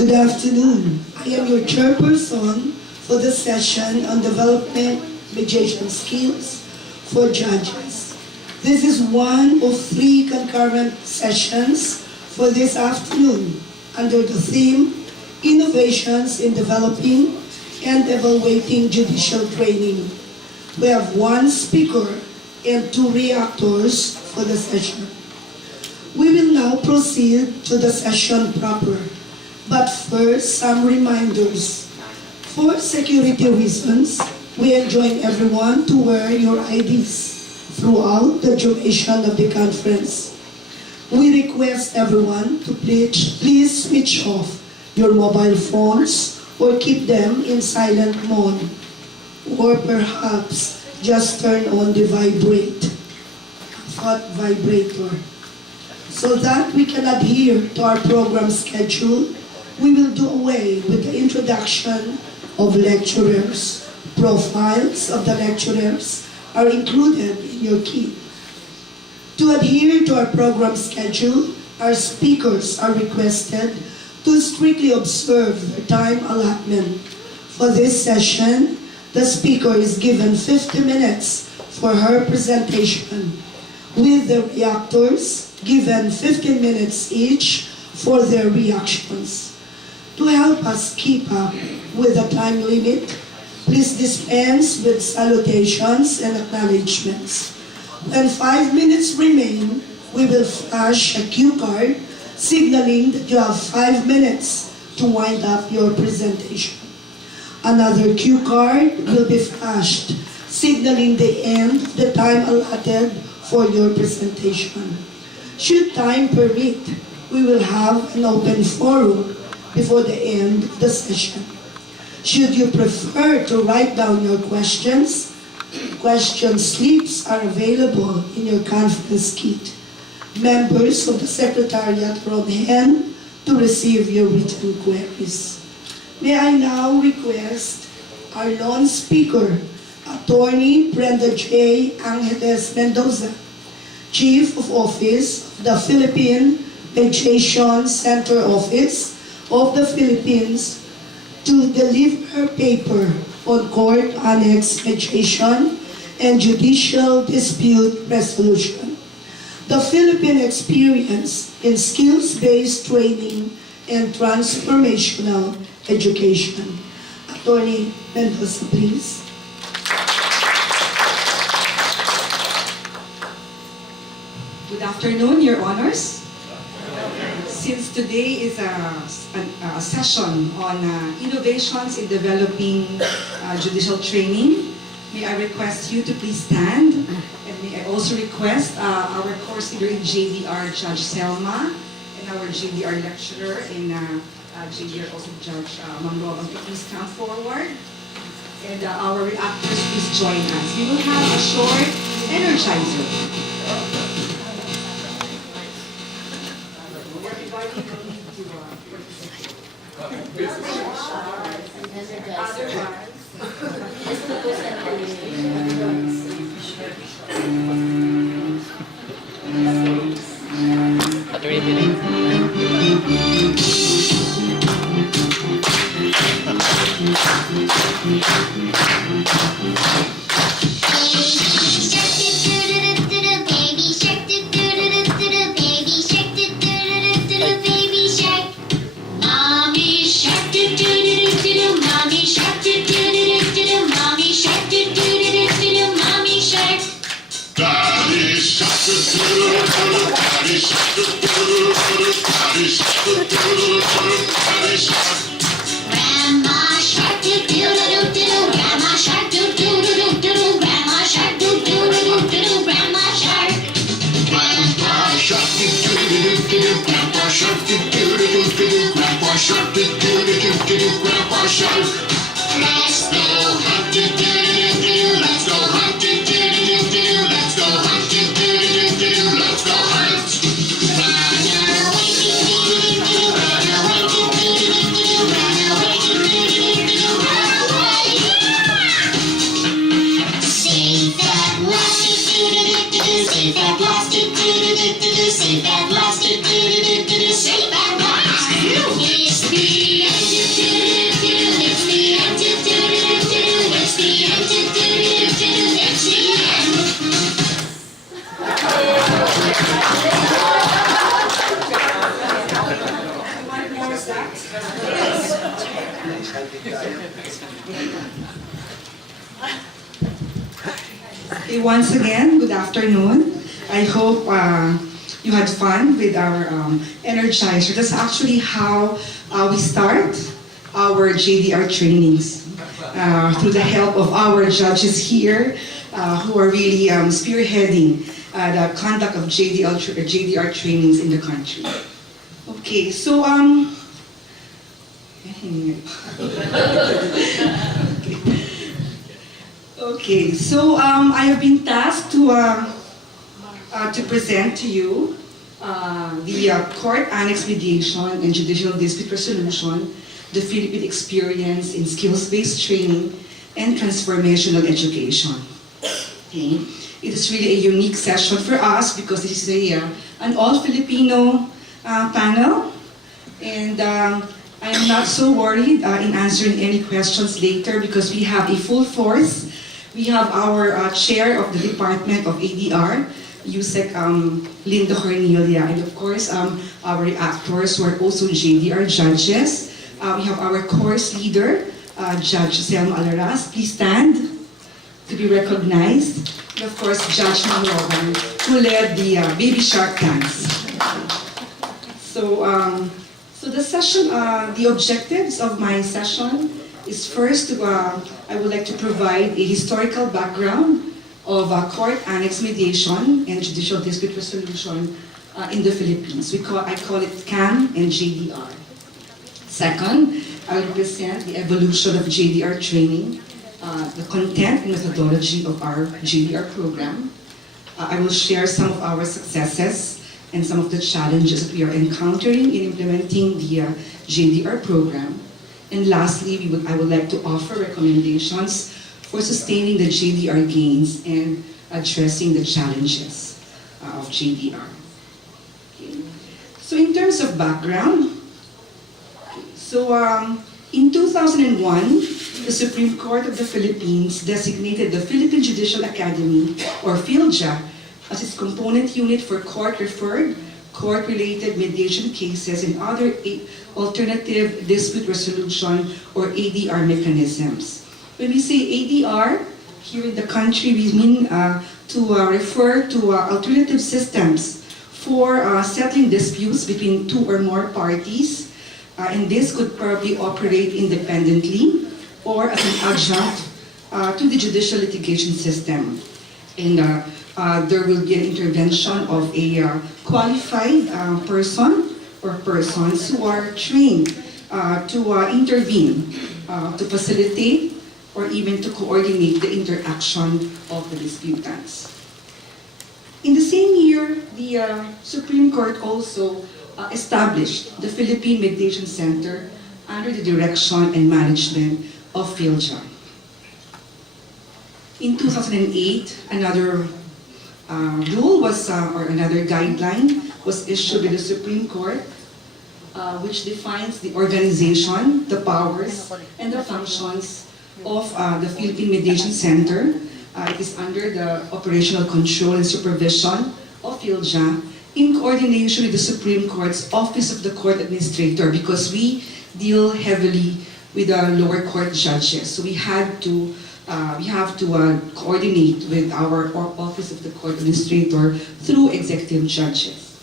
Good afternoon. I am your chairperson for the session on development mediation skills for judges. This is one of 3 concurrent sessions for this afternoon under the theme Innovations in Developing and Evaluating Judicial Training. We have 1 speaker and 2 reactors for the session. We will now proceed to the session proper. But first, some reminders. For security reasons, we enjoin everyone to wear your IDs throughout the duration of the conference. We request everyone to please switch off your mobile phones or keep them in silent mode, or perhaps just turn on the vibrator. So that we can adhere to our program schedule, we will do away with the introduction of lecturers. Profiles of the lecturers are included in your kit. To adhere to our program schedule, our speakers are requested to strictly observe the time allotment. For this session, the speaker is given 50 minutes for her presentation, with the reactors given 15 minutes each for their reactions. To help us keep up with the time limit, please dispense with salutations and acknowledgements. When 5 minutes remain, we will flash a cue card signaling that you have 5 minutes to wind up your presentation. Another cue card will be flashed signaling the end of the time allotted for your presentation. Should time permit, we will have an open forum before the end of the session. Should you prefer to write down your questions, question slips are available in your conference kit. Members of the Secretariat are on hand to receive your written queries. May I now request our lone speaker, Attorney Brenda J. Angeles Mendoza, Chief of Office of the Philippine Mediation Center Office of the Philippines, to deliver her paper on court annex mediation and judicial dispute resolution. The Philippine experience in skills-based training and transformational education. Attorney Mendoza, please. Good afternoon, Your Honors. Since today is a session on innovations in developing judicial training, may I request you to please stand, and may I also request our course leader in JDR, Judge Selma, and our JDR lecturer in JDR, also Judge Manglobang, to please come forward. And our reactors, please join us. We will have a short energizer. Safe at last, safe at last. was that? Okay, once again, good afternoon. I hope you had fun with our Energizer. That's actually how we start our JDR trainings through the help of our judges here who are really spearheading the conduct of JDR trainings in the country. Okay, so okay, so I have been tasked to present to you the Court Annex Mediation and Judicial Dispute Resolution, the Philippine experience in skills-based training and transformational education. Okay. It is really a unique session for us because this is an all-Filipino panel, and I am not so worried in answering any questions later because we have a full force. We have our chair of the Department of ADR, Yusek Linda Cornelia, and of course our reactors who are also JDR judges. We have our course leader, Judge Selma Alaras. Please stand to be recognized. And of course, Judge Manlogan, who led the Baby Shark dance. So, the session, the objectives of my session is first, I would like to provide a historical background of Court Annex Mediation and Judicial Dispute Resolution in the Philippines. I call it CAM and JDR. Second, I will present the evolution of JDR training, the content and methodology of our JDR program. I will share some of our successes and some of the challenges that we are encountering in implementing the JDR program. And lastly, I would like to offer recommendations for sustaining the JDR gains and addressing the challenges of JDR. Okay. So in terms of background, in 2001, the Supreme Court of the Philippines designated the Philippine Judicial Academy, or PHILJA, as its component unit for court-referred, court-related mediation cases and other alternative dispute resolution, or ADR mechanisms. When we say ADR, here in the country, we mean to refer to alternative systems for settling disputes between two or more parties, and this could probably operate independently or as an adjunct to the judicial litigation system. And there will be an intervention of a qualified person or persons who are trained to intervene, to facilitate, or even to coordinate the interaction of the disputants. In the same year, the Supreme Court also established the Philippine Mediation Center under the direction and management of PHILJA. In 2008, another rule was, or another guideline was issued by the Supreme Court, which defines the organization, the powers, and the functions of the Philippine Mediation Center. It is under the operational control and supervision of PHILJA in coordination with the Supreme Court's Office of the Court Administrator, because we deal heavily with the lower court judges. So we have to coordinate with our Office of the Court Administrator through executive judges.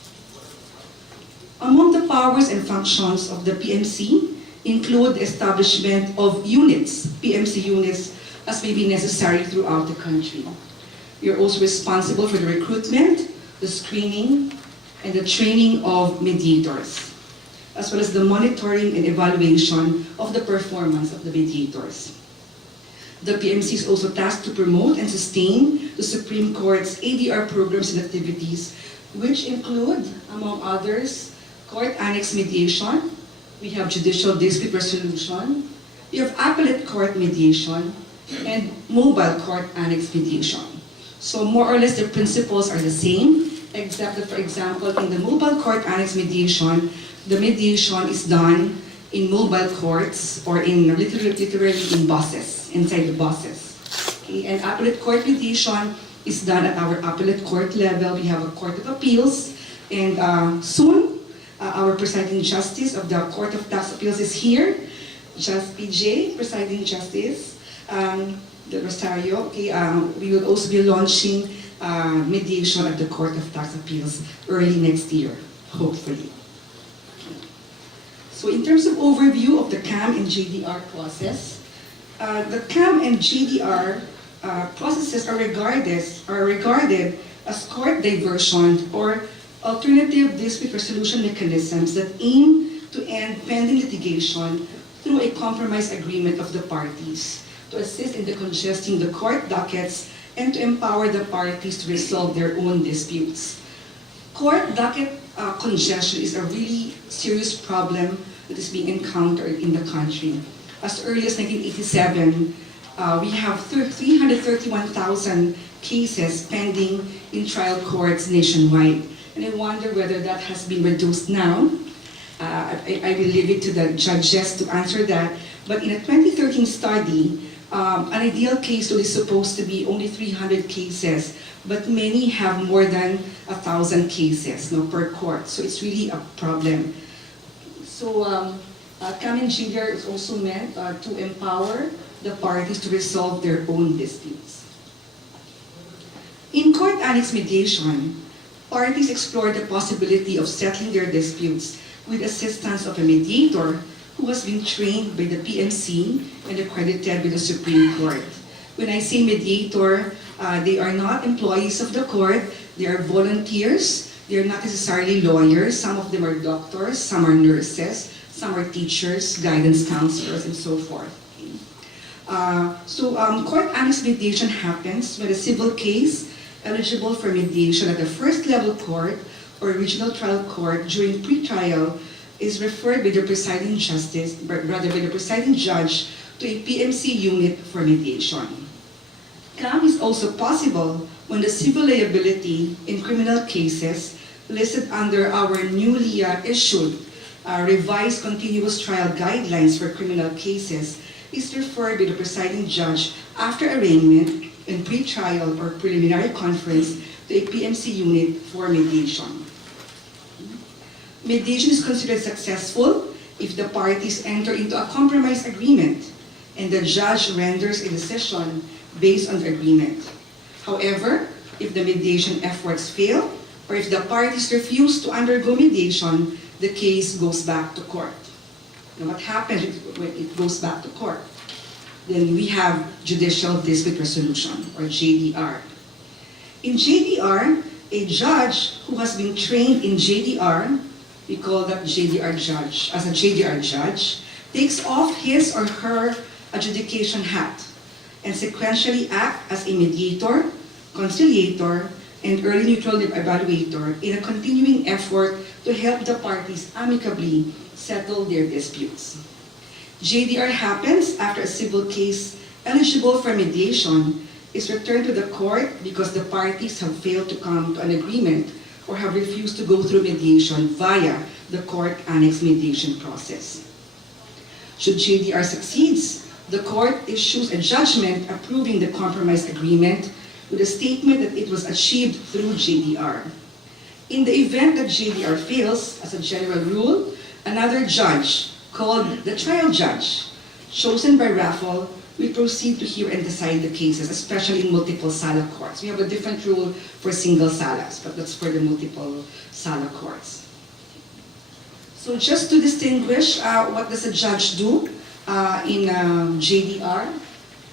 Among the powers and functions of the PMC include the establishment of units, PMC units, as may be necessary throughout the country. We are also responsible for the recruitment, the screening, and the training of mediators, as well as the monitoring and evaluation of the performance of the mediators. The PMC is also tasked to promote and sustain the Supreme Court's ADR programs and activities, which include, among others, Court Annex Mediation, we have Judicial Dispute Resolution, we have Appellate Court Mediation, and Mobile Court Annex Mediation. So more or less the principles are the same, except that, for example, in the Mobile Court Annex Mediation, the mediation is done in mobile courts or in literally in buses, inside the buses. Okay? And Appellate Court Mediation is done at our Appellate Court level. We have a Court of Appeals, and soon Our presiding justice of the Court of Tax Appeals is here. Just PJ, presiding justice, the Rosario. Okay, we will also be launching mediation at the Court of Tax Appeals early next year, hopefully. So in terms of overview of the CAM and JDR process, the CAM and JDR processes are regarded as court diversion or alternative dispute resolution mechanisms that aim to end pending litigation through a compromise agreement of the parties, to assist in decongesting the court dockets and to empower the parties to resolve their own disputes. Court docket congestion is a really serious problem that is being encountered in the country. As early as 1987, we have 331,000 cases pending in trial courts nationwide. And I wonder whether that has been reduced now. I will leave it to the judges to answer that. But in a 2013 study, an ideal case is supposed to be only 300 cases, but many have more than 1,000 cases per court. So it's really a problem. So CAM and JDR is also meant to empower the parties to resolve their own disputes. In court annex mediation, parties explore the possibility of settling their disputes with assistance of a mediator who has been trained by the PMC and accredited by the Supreme Court. When I say mediator, they are not employees of the court, they are volunteers, they are not necessarily lawyers, some of them are doctors, some are nurses, some are teachers, guidance counselors, and so forth. Court annex mediation happens when a civil case eligible for mediation at the first level court or regional trial court during pre-trial is referred by the presiding justice, rather by the presiding judge, to a PMC unit for mediation. CAM is also possible when the civil liability in criminal cases listed under our newly issued revised continuous trial guidelines for criminal cases is referred by the presiding judge after arraignment and pre-trial or preliminary conference to a PMC unit for mediation. Mediation is considered successful if the parties enter into a compromise agreement and the judge renders a decision based on the agreement. However, if the mediation efforts fail, or if the parties refuse to undergo mediation, the case goes back to court. Now, what happens when it goes back to court? Then we have judicial dispute resolution, or JDR. In JDR, a judge who has been trained in JDR, we call that JDR judge, as a JDR judge, takes off his or her adjudication hat and sequentially act as a mediator, conciliator, and early neutral evaluator in a continuing effort to help the parties amicably settle their disputes. JDR happens after a civil case eligible for mediation is returned to the court because the parties have failed to come to an agreement or have refused to go through mediation via the court annex mediation process. Should JDR succeeds, the court issues a judgment approving the compromise agreement with a statement that it was achieved through JDR. In the event that JDR fails, as a general rule, another judge, called the trial judge, chosen by raffle, will proceed to hear and decide the cases, especially in multiple sala courts. We have a different rule for single salas, but that's for the multiple sala courts. So just to distinguish, what does a judge do in JDR?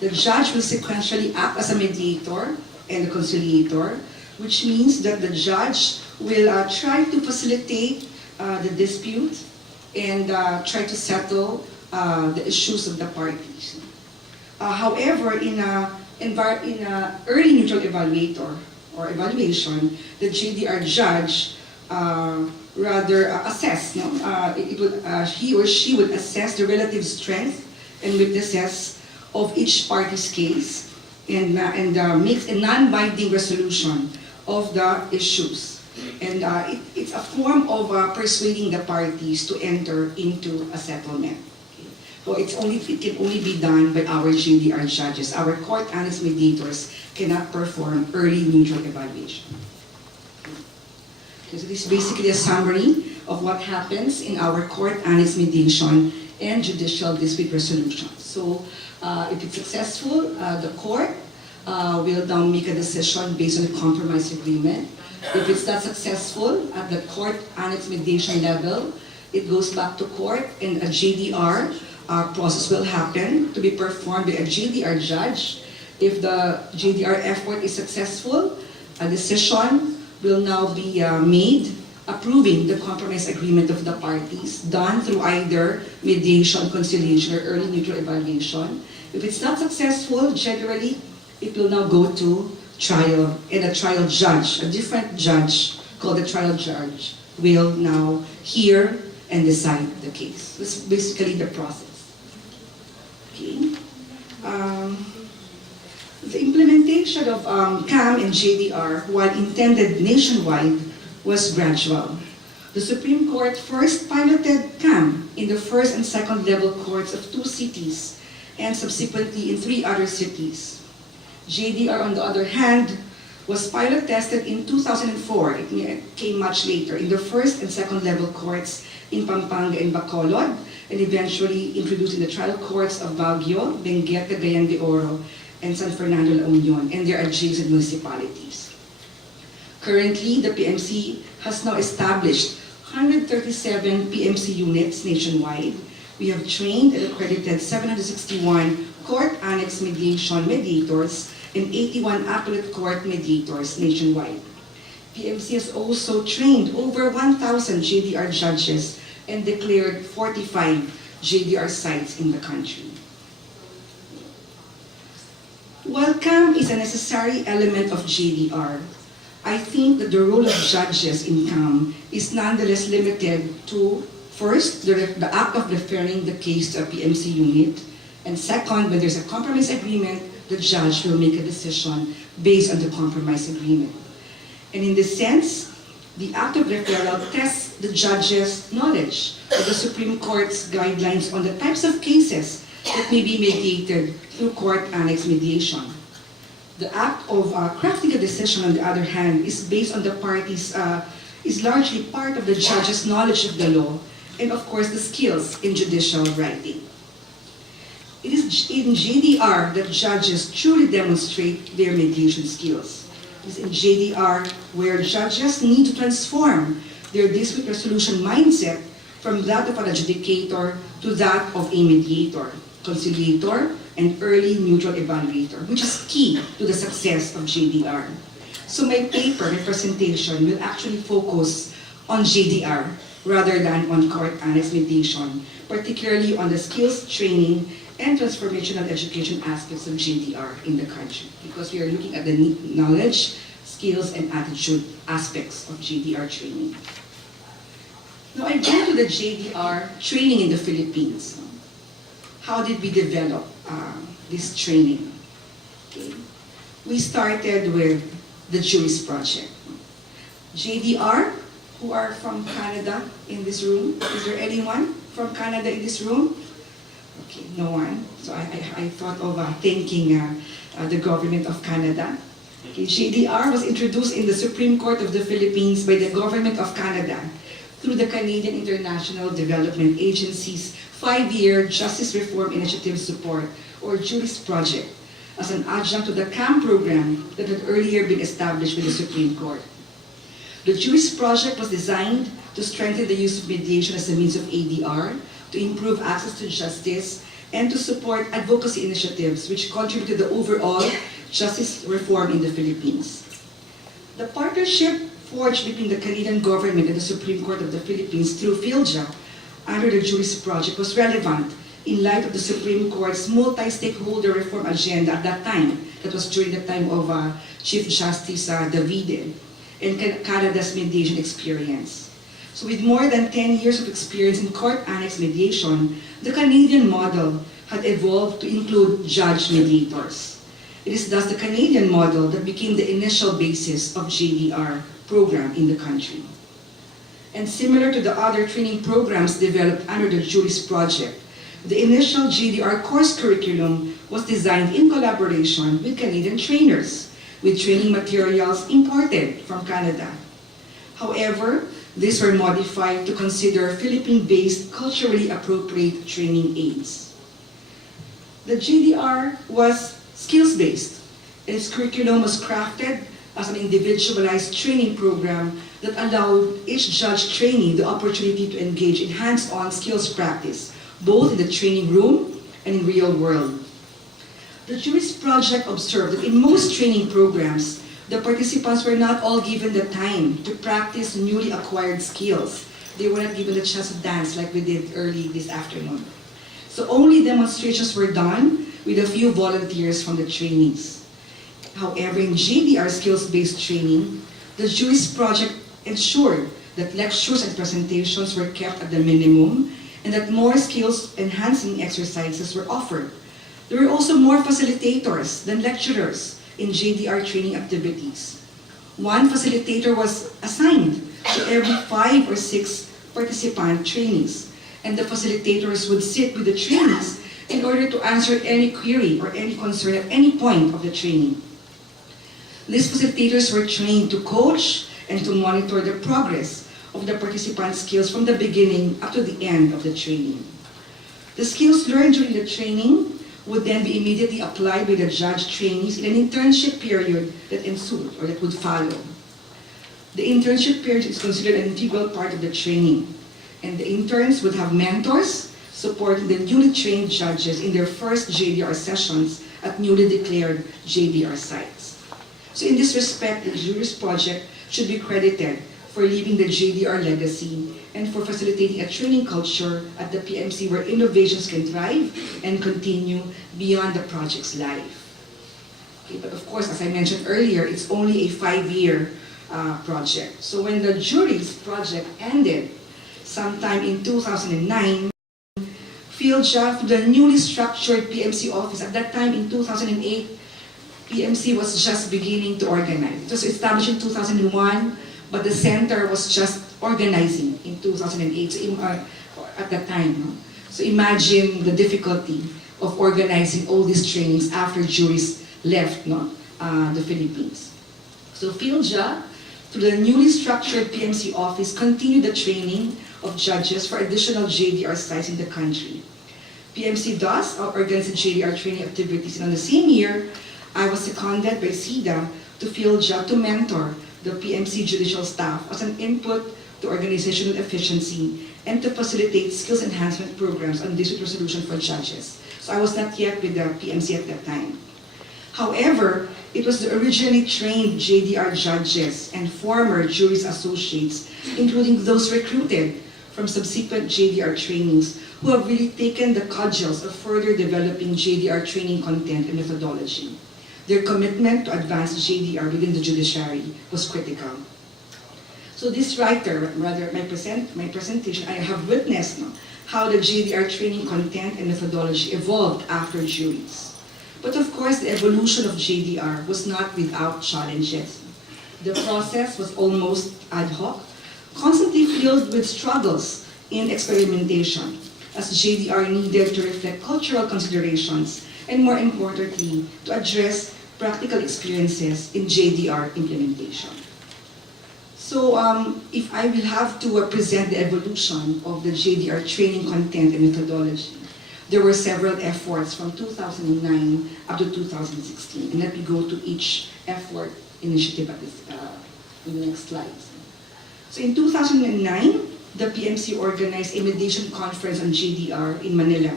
The judge will sequentially act as a mediator and a conciliator, which means that the judge will try to facilitate the dispute and try to settle the issues of the parties. However, in early neutral evaluator or evaluation, the JDR judge rather assess. He or she would assess the relative strength and weaknesses of each party's case and makes a non-binding resolution of the issues. And it's a form of persuading the parties to enter into a settlement. So it can only be done by our JDR judges. Our court annex mediators cannot perform early neutral evaluation. Okay, so this is basically a summary of what happens in our court annex mediation and judicial dispute resolution. So if it's successful, the court will now make a decision based on a compromise agreement. If it's not successful at the court annex mediation level, it goes back to court and a JDR process will happen to be performed by a JDR judge. If the JDR effort is successful, a decision will now be made approving the compromise agreement of the parties done through either mediation, conciliation, or early neutral evaluation. If it's not successful, generally, it will now go to trial, and a trial judge, a different judge called the trial judge, will now hear and decide the case. That's basically the process. Okay. The implementation of CAM and JDR, while intended nationwide, was gradual. The Supreme Court first piloted CAM in the first and second level courts of 2 cities and subsequently in 3 other cities. JDR, on the other hand, was pilot tested in 2004. It came much later in the first and second level courts in Pampanga and Bacolod, and eventually introduced in the trial courts of Baguio, Benguet, Cagayan de Oro, and San Fernando La Union, and their adjacent municipalities. Currently, the PMC has now established 137 PMC units nationwide. We have trained and accredited 761 court annex mediation mediators and 81 appellate court mediators nationwide. PMC has also trained over 1,000 JDR judges and declared 45 JDR sites in the country. While CAM is a necessary element of JDR, I think that the role of judges in CAM is nonetheless limited to, first, the act of referring the case to a PMC unit, and second, when there's a compromise agreement, the judge will make a decision based on the compromise agreement. And in this sense, the act of referral tests the judge's knowledge of the Supreme Court's guidelines on the types of cases that may be mediated through court annex mediation. The act of crafting a decision, on the other hand, is based on the parties, is largely part of the judge's knowledge of the law and, of course, the skills in judicial writing. It is in JDR that judges truly demonstrate their mediation skills. It is in JDR where judges need to transform their dispute resolution mindset from that of an adjudicator to that of a mediator, conciliator, and early neutral evaluator, which is key to the success of JDR. So my paper, my presentation, will actually focus on JDR rather than on court annex mediation, particularly on the skills training and transformational education aspects of JDR in the country, because we are looking at the knowledge, skills, and attitude aspects of JDR training. Now I go to the JDR training in the Philippines. How did we develop this training? Okay. We started with the Jurist Project. JDR, who are from Canada in this room? Is there anyone from Canada in this room? Okay, no one. So I thought of thanking the government of Canada. Okay, JDR was introduced in the Supreme Court of the Philippines by the government of Canada through the Canadian International Development Agency's 5-year Justice Reform Initiative Support, or Jurist Project, as an adjunct to the CAM program that had earlier been established by the Supreme Court. The Jurist Project was designed to strengthen the use of mediation as a means of ADR, to improve access to justice, and to support advocacy initiatives which contribute to the overall justice reform in the Philippines. The partnership forged between the Canadian government and the Supreme Court of the Philippines through PHILJA under the Jurist Project was relevant in light of the Supreme Court's multi-stakeholder reform agenda at that time. That was during the time of Chief Justice Davide and Canada's mediation experience. So with more than 10 years of experience in court annex mediation, the Canadian model had evolved to include judge mediators. It is thus the Canadian model that became the initial basis of JDR program in the country. And similar to the other training programs developed under the Jurist Project, the initial JDR course curriculum was designed in collaboration with Canadian trainers, with training materials imported from Canada. However, These were modified to consider Philippine-based culturally appropriate training aids. The JDR was skills-based. Its curriculum was crafted as an individualized training program that allowed each judge trainee the opportunity to engage in hands-on skills practice, both in the training room and in real world. The Jurist Project observed that in most training programs, the participants were not all given the time to practice newly acquired skills. They were not given the chance to dance like we did early this afternoon. So only demonstrations were done with a few volunteers from the trainees. However, in JDR skills-based training, the Jurist Project ensured that lectures and presentations were kept at the minimum and that more skills-enhancing exercises were offered. There were also more facilitators than lecturers in JDR training activities. One facilitator was assigned to every 5 or 6 participant trainees, and the facilitators would sit with the trainees in order to answer any query or any concern at any point of the training. These facilitators were trained to coach and to monitor the progress of the participant skills from the beginning up to the end of the training. The skills learned during the training would then be immediately applied by the judge trainees in an internship period that ensued or that would follow. The internship period is considered an integral part of the training, and the interns would have mentors supporting the newly trained judges in their first JDR sessions at newly declared JDR sites. So in this respect, the Jurist Project should be credited for leaving the JDR legacy and for facilitating a training culture at the PMC where innovations can thrive and continue beyond the project's life. Okay, but of course, as I mentioned earlier, it's only a 5-year project. So when the Jurist Project ended sometime in 2009, PHILJA, the newly structured PMC office, at that time in 2008, PMC was just beginning to organize. It was established in 2001, but the center was just organizing in 2008, so at that time. No? So imagine the difficulty of organizing all these trainings after jurists left the Philippines. So PHILJA, through the newly structured PMC office, continued the training of judges for additional JDR sites in the country. PMC thus organized JDR training activities, and in the same year, I was seconded by SIDA to PHILJA to mentor the PMC judicial staff as an input to organizational efficiency and to facilitate skills enhancement programs on dispute resolution for judges. So I was not yet with the PMC at that time. However, it was the originally trained JDR judges and former juris associates, including those recruited from subsequent JDR trainings, who have really taken the cudgels of further developing JDR training content and methodology. Their commitment to advance JDR within the judiciary was critical. So this writer, rather my presentation, I have witnessed how the JDR training content and methodology evolved after juries. But of course, the evolution of JDR was not without challenges. The process was almost ad hoc, constantly filled with struggles in experimentation, as JDR needed to reflect cultural considerations and, more importantly, to address practical experiences in JDR implementation. So if I will have to present the evolution of the JDR training content and methodology, there were several efforts from 2009 up to 2016. And let me go to each effort initiative at this, in the next slides. So in 2009, the PMC organized a mediation conference on JDR in Manila.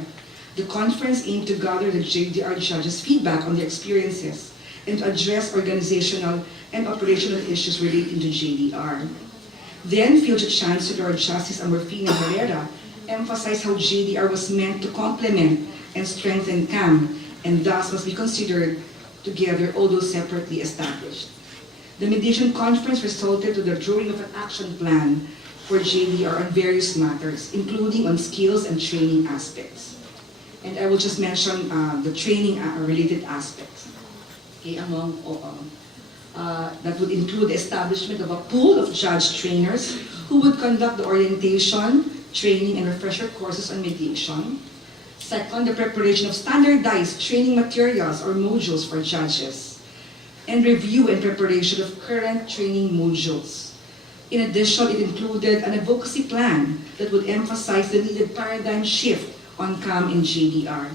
The conference aimed to gather the JDR judges' feedback on their experiences and to address organizational and operational issues relating to JDR. Then, PHILJA Chancellor Justice Amorfina Herrera emphasized how JDR was meant to complement and strengthen CAM, and thus must be considered together, although separately established. The mediation conference resulted to the drawing of an action plan for JDR on various matters, including on skills and training aspects. And I will just mention the training related aspects. Okay, among that would include the establishment of a pool of judge trainers who would conduct the orientation, training, and refresher courses on mediation. Second, the preparation of standardized training materials or modules for judges, and review and preparation of current training modules. In addition, it included an advocacy plan that would emphasize the needed paradigm shift on CAM and JDR,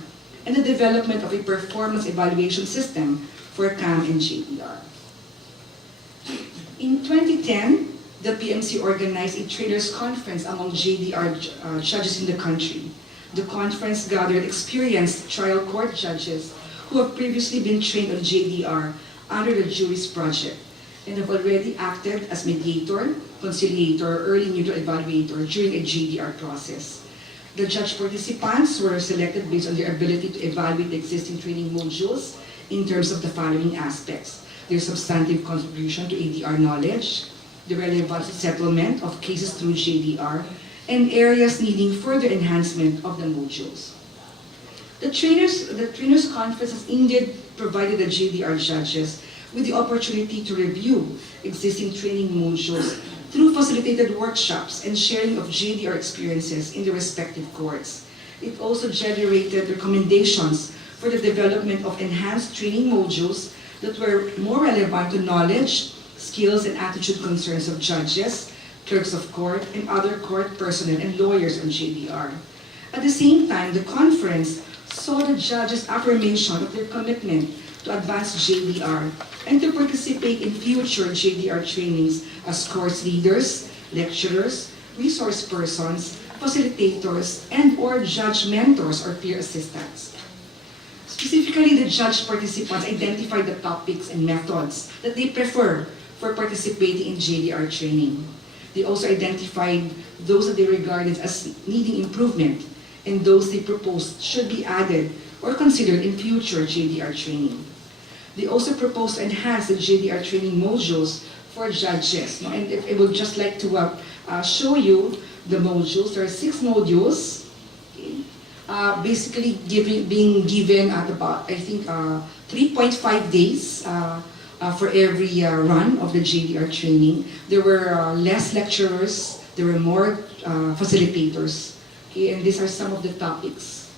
and the development of a performance evaluation system for CAM and JDR. In 2010, the PMC organized a trainers conference among JDR judges in the country. The conference gathered experienced trial court judges who have previously been trained on JDR under the Juries Project and have already acted as mediator, conciliator, early neutral evaluator during a JDR process. The judge participants were selected based on their ability to evaluate the existing training modules in terms of the following aspects: their substantive contribution to ADR knowledge, the relevance to settlement of cases through JDR, and areas needing further enhancement of the modules. The trainers conference has indeed provided the JDR judges with the opportunity to review existing training modules through facilitated workshops and sharing of JDR experiences in the respective courts. It also generated recommendations for the development of enhanced training modules that were more relevant to knowledge, skills, and attitude concerns of judges, clerks of court, and other court personnel and lawyers on JDR. At the same time, the conference saw the judges' affirmation of their commitment to advance JDR and to participate in future JDR trainings as course leaders, lecturers, resource persons, facilitators, and/or judge mentors or peer assistants. Specifically, the judge participants identified the topics and methods that they prefer for participating in JDR training. They also identified those that they regarded as needing improvement and those they proposed should be added or considered in future JDR training. They also proposed to enhance the JDR training modules for judges. And I would just like to show you the modules. There are 6 modules, okay, basically being given at about, I think, 3.5 days for every run of the JDR training. There were less lecturers, there were more facilitators, okay, and these are some of the topics.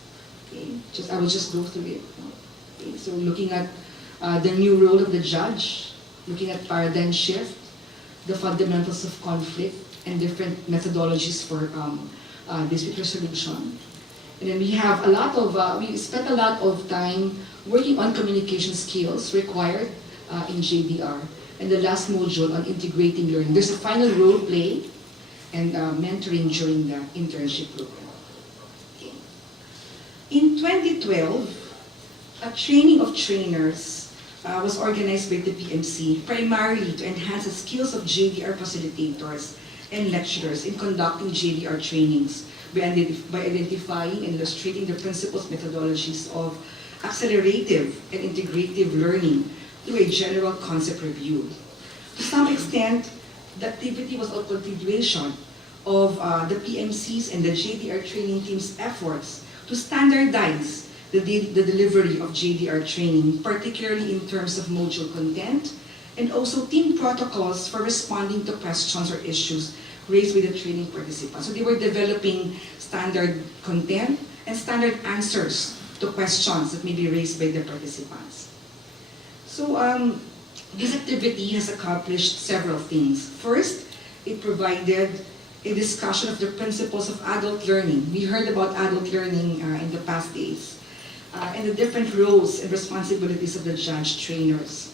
Okay. I will just go through it. Okay. So looking at the new role of the judge, looking at paradigm shift, the fundamentals of conflict, and different methodologies for dispute resolution. And then we have a lot of, we spent a lot of time working on communication skills required in JDR. And the last module on integrating learning. There's a final role play and mentoring during the internship program. Okay. In 2012, a training of trainers was organized by the PMC primarily to enhance the skills of JDR facilitators and lecturers in conducting JDR trainings by identifying and illustrating the principles methodologies of accelerative and integrative learning through a general concept review. To some extent, the activity was a continuation of the PMC's and the JDR training team's efforts to standardize the delivery of JDR training, particularly in terms of module content, and also team protocols for responding to questions or issues raised by the training participants. So they were developing standard content and standard answers to questions that may be raised by the participants. So this activity has accomplished several things. First, it provided a discussion of the principles of adult learning. We heard about adult learning in the past days, and the different roles and responsibilities of the judge trainers.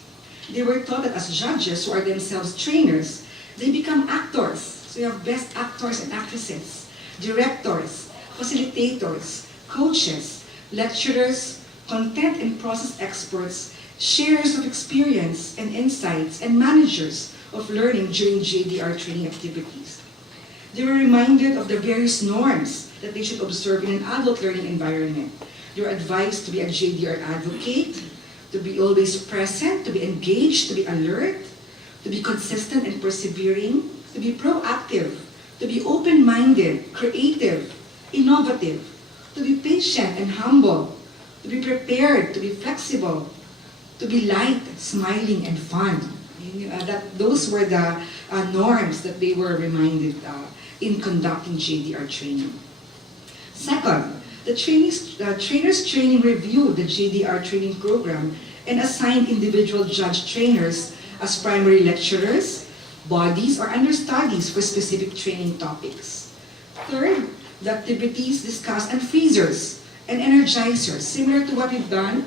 They were taught that as judges who are themselves trainers, they become actors. So you have best actors and actresses, directors, facilitators, coaches, lecturers, content and process experts, sharers of experience and insights, and managers of learning during JDR training activities. They were reminded of the various norms that they should observe in an adult learning environment. They were advised to be a JDR advocate, to be always present, to be engaged, to be alert, to be consistent and persevering, to be proactive, to be open-minded, creative, innovative, to be patient and humble, to be prepared, to be flexible, to be light, smiling, and fun. Those were the norms that they were reminded in conducting JDR training. Second, the trainers training reviewed the JDR training program and assigned individual judge trainers as primary lecturers, bodies or understudies for specific training topics. Third, the activities discussed and freezers and energizers, similar to what we've done.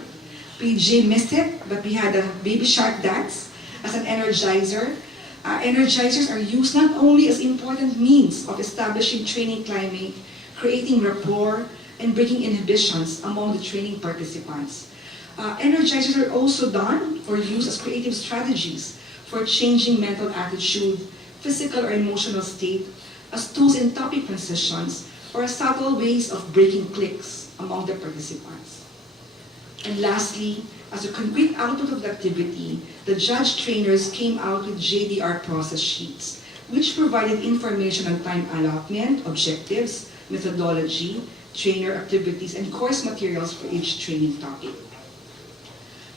PJ missed it, but we had a baby shark dance as an energizer. Energizers are used not only as important means of establishing training climate, creating rapport, and breaking inhibitions among the training participants. Energizers are also done or used as creative strategies for changing mental attitude, physical or emotional state, as tools in topic transitions, or as subtle ways of breaking cliques among the participants. And lastly, as a concrete output of the activity, the judge trainers came out with JDR process sheets, which provided information on time allotment, objectives, methodology, trainer activities, and course materials for each training topic.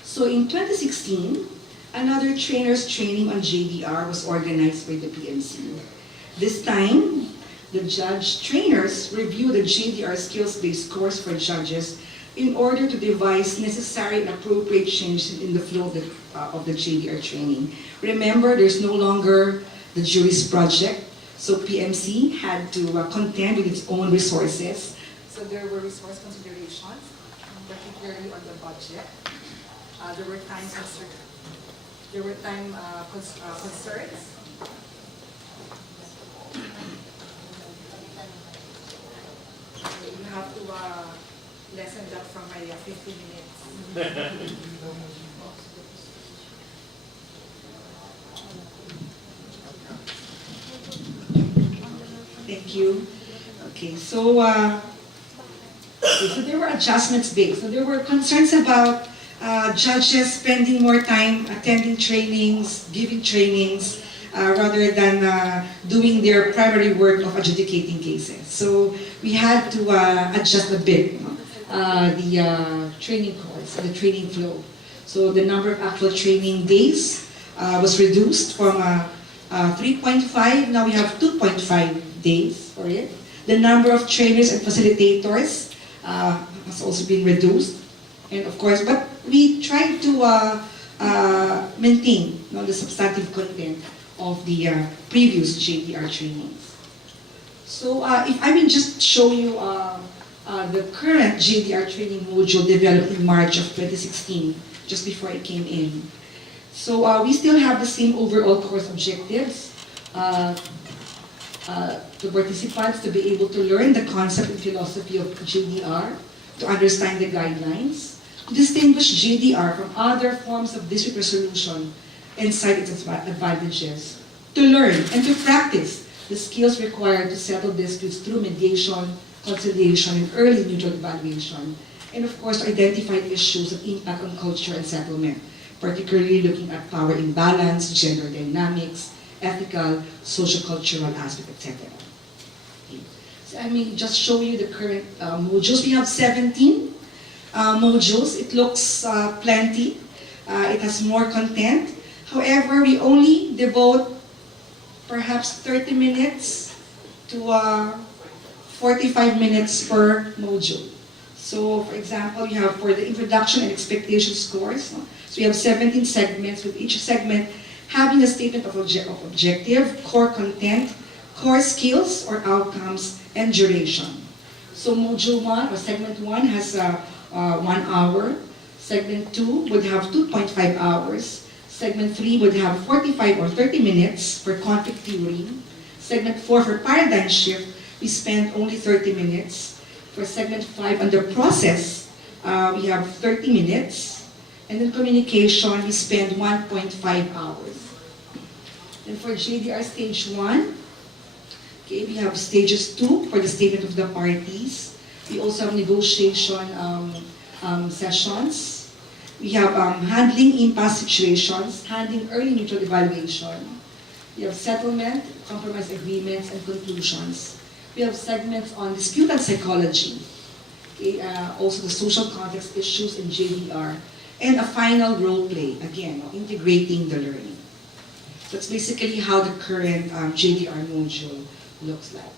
So in 2016, another trainer's training on JDR was organized by the PMC. This time, the judge trainers reviewed the JDR skills-based course for judges in order to devise necessary and appropriate changes in the flow of the JDR training. Remember, there's no longer the jury's project, so PMC had to contend with its own resources. So there were resource considerations, particularly on the budget. There were time concerns. You have to lessen that from my 50 minutes. Thank you. Okay, so there were adjustments made. So there were concerns about judges spending more time attending trainings, giving trainings, rather than doing their primary work of adjudicating cases. So we had to adjust a bit the training course, the training flow. So the number of actual training days was reduced from 3.5, now we have 2.5 days for it. The number of trainers and facilitators has also been reduced. And of course, but we tried to maintain the substantive content of the previous JDR trainings. So if I will just show you the current JDR training module developed in March of 2016, just before I came in. So we still have the same overall course objectives. The participants to be able to learn the concept and philosophy of JDR, to understand the guidelines, to distinguish JDR from other forms of dispute resolution and cite its advantages, to learn and to practice the skills required to settle disputes through mediation, conciliation, and early neutral evaluation, and of course to identify issues of impact on culture and settlement, particularly looking at power imbalance, gender dynamics, ethical, social-cultural aspect, etc. Okay. So I mean, just show you the current modules. We have 17 modules. It looks plenty. It has more content. However, we only devote perhaps 30 minutes to 45 minutes per module. So, for example, you have for the introduction and expectation scores. So we have 17 segments, with each segment having a statement of objective, core content, core skills or outcomes, and duration. So module 1 or segment 1 has 1 hour. Segment 2 would have 2.5 hours. Segment 3 would have 45 or 30 minutes for conflict theory. Segment 4 for paradigm shift, we spend only 30 minutes. For segment 5 under process, we have 30 minutes. And then communication, we spend 1.5 hours. And for JDR stage 1, okay, we have stages 2 for the statement of the parties. We also have negotiation sessions. We have handling impasse situations, handling early neutral evaluation. We have settlement, compromise agreements, and conclusions. We have segments on dispute and psychology. Okay, also the social context issues in JDR. And a final role play, again, integrating the learning. That's basically how the current JDR module looks like.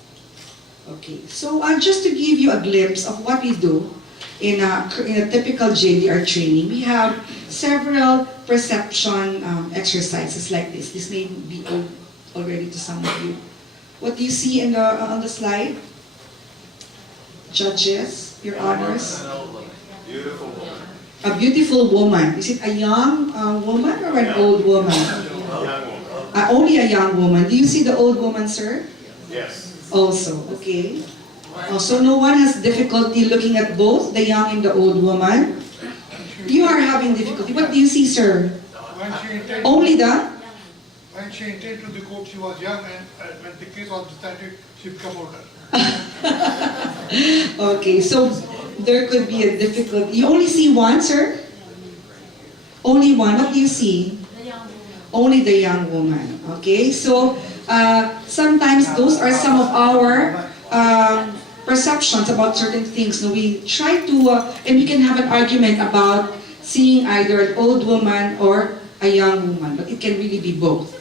Okay, so just to give you a glimpse of what we do in a typical JDR training, we have several perception exercises like this. This may be already to some of you. What do you see in on the slide? Judges, your honors. Beautiful woman. A beautiful woman. Is it a young woman or an old woman? Young woman. Only a young woman. Do you see the old woman, sir? Yes. Also, okay. So no one has difficulty looking at both the young and the old woman. You are having difficulty. What do you see, sir? When she entered, Only the? when she entered to the court, she was young, and when the case was decided, she became older. Okay, so there could be a difficulty. You only see one, sir? Only one. What do you see? Only the young woman. Okay, so sometimes those are some of our perceptions about certain things. No, we try to, and we can have an argument about seeing either an old woman or a young woman, but it can really be both.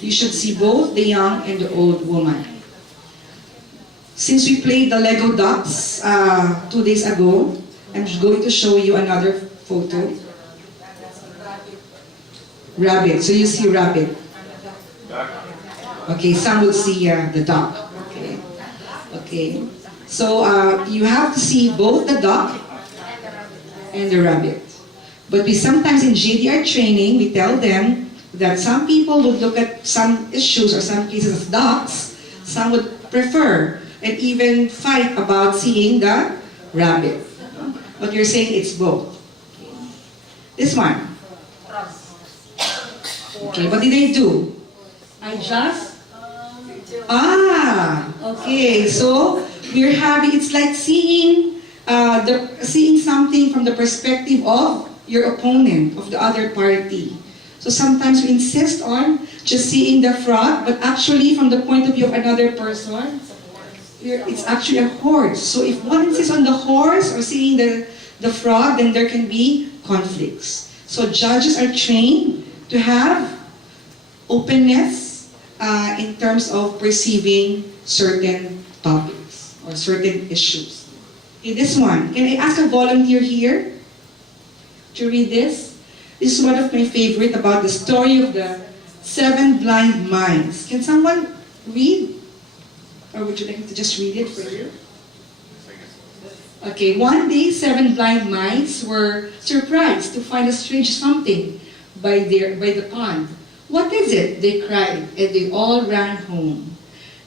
You should see both the young and the old woman. Since we played the Lego Dots 2 days ago, I'm going to show you another photo. Rabbit. So you see rabbit. Okay, some will see the duck. Okay. Okay. So you have to see both the duck and the rabbit. But we sometimes in JDR training, we tell them that some people would look at some issues or some cases as ducks, some would prefer and even fight about seeing the rabbit. But you're saying it's both. This one. Okay, what did I do? I just... okay, so we're having, it's like seeing, seeing something from the perspective of your opponent, of the other party. So sometimes we insist on just seeing the frog, but actually from the point of view of another person, it's actually a horse. So if one insists on the horse or seeing the frog, then there can be conflicts. So judges are trained to have openness in terms of perceiving certain topics or certain issues. Okay, this one, can I ask a volunteer here to read this? This is one of my favorite about the story of the 7 blind mice. Can someone read? Or would you like me to just read it for you? Okay, one day 7 blind mice were surprised to find a strange something by the pond. What is it? They cried, and they all ran home.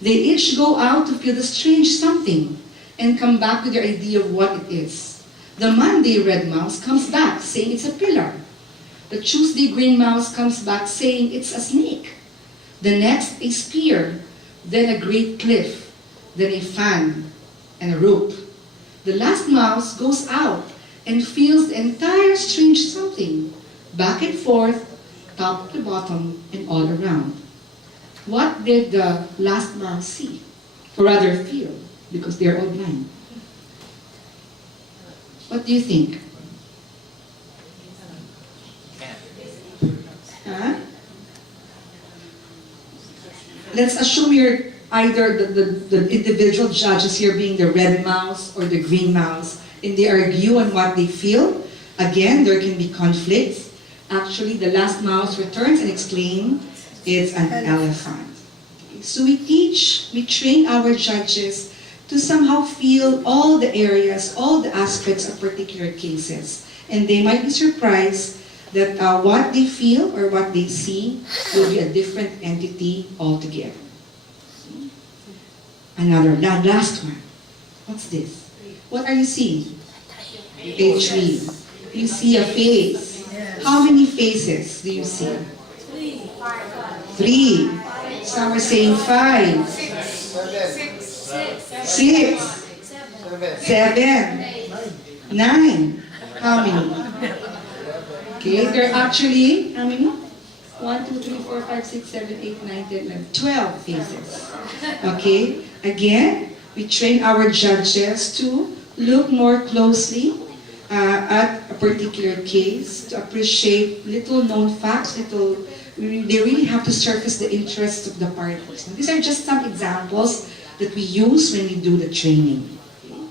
They each go out to feel the strange something and come back with their idea of what it is. The Monday red mouse comes back saying it's a pillar. The Tuesday green mouse comes back saying it's a snake. The next a spear, then a great cliff, then a fan and a rope. The last mouse goes out and feels the entire strange something, back and forth, top to bottom, and all around. What did the last mouse see? Or rather feel, because they're all blind. What do you think? Huh? Let's assume you're either the individual judges here being the red mouse or the green mouse, and they argue on what they feel. Again, there can be conflicts. Actually, the last mouse returns and exclaims, it's an elephant. So we train our judges to somehow feel all the areas, all the aspects of particular cases. And they might be surprised that what they feel or what they see will be a different entity altogether. Another, last one. What's this? What are you seeing? A tree. You see a face. How many faces do you see? 3. Some are saying 5. 6. 7. 9. How many? Okay, there are actually, how many? 1, 2, 3, 4, 5, 6, 7, 8, 9, 10, 11, 12 faces. Okay, again, we train our judges to look more closely at a particular case, to appreciate little known facts, they really have to surface the interests of the parties. Now, these are just some examples that we use when we do the training. Okay?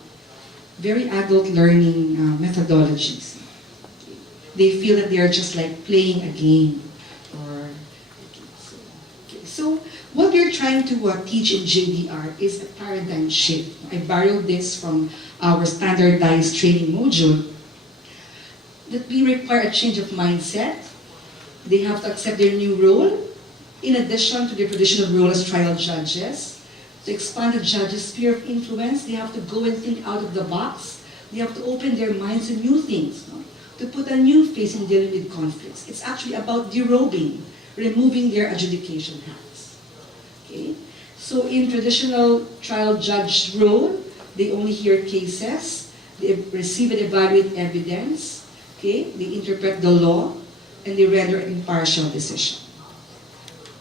Very adult learning methodologies. They feel that they are just like playing a game. So what we're trying to teach in JDR is a paradigm shift. I borrowed this from our standardized training module, that we require a change of mindset. They have to accept their new role, in addition to their traditional role as trial judges. To expand the judge's sphere of influence, they have to go and think out of the box. They have to open their minds to new things, no? To put a new face in dealing with conflicts. It's actually about derobing, removing their adjudication hats. Okay? So in traditional trial judge role, they only hear cases, they receive and evaluate evidence, okay? They interpret the law, and they render an impartial decision.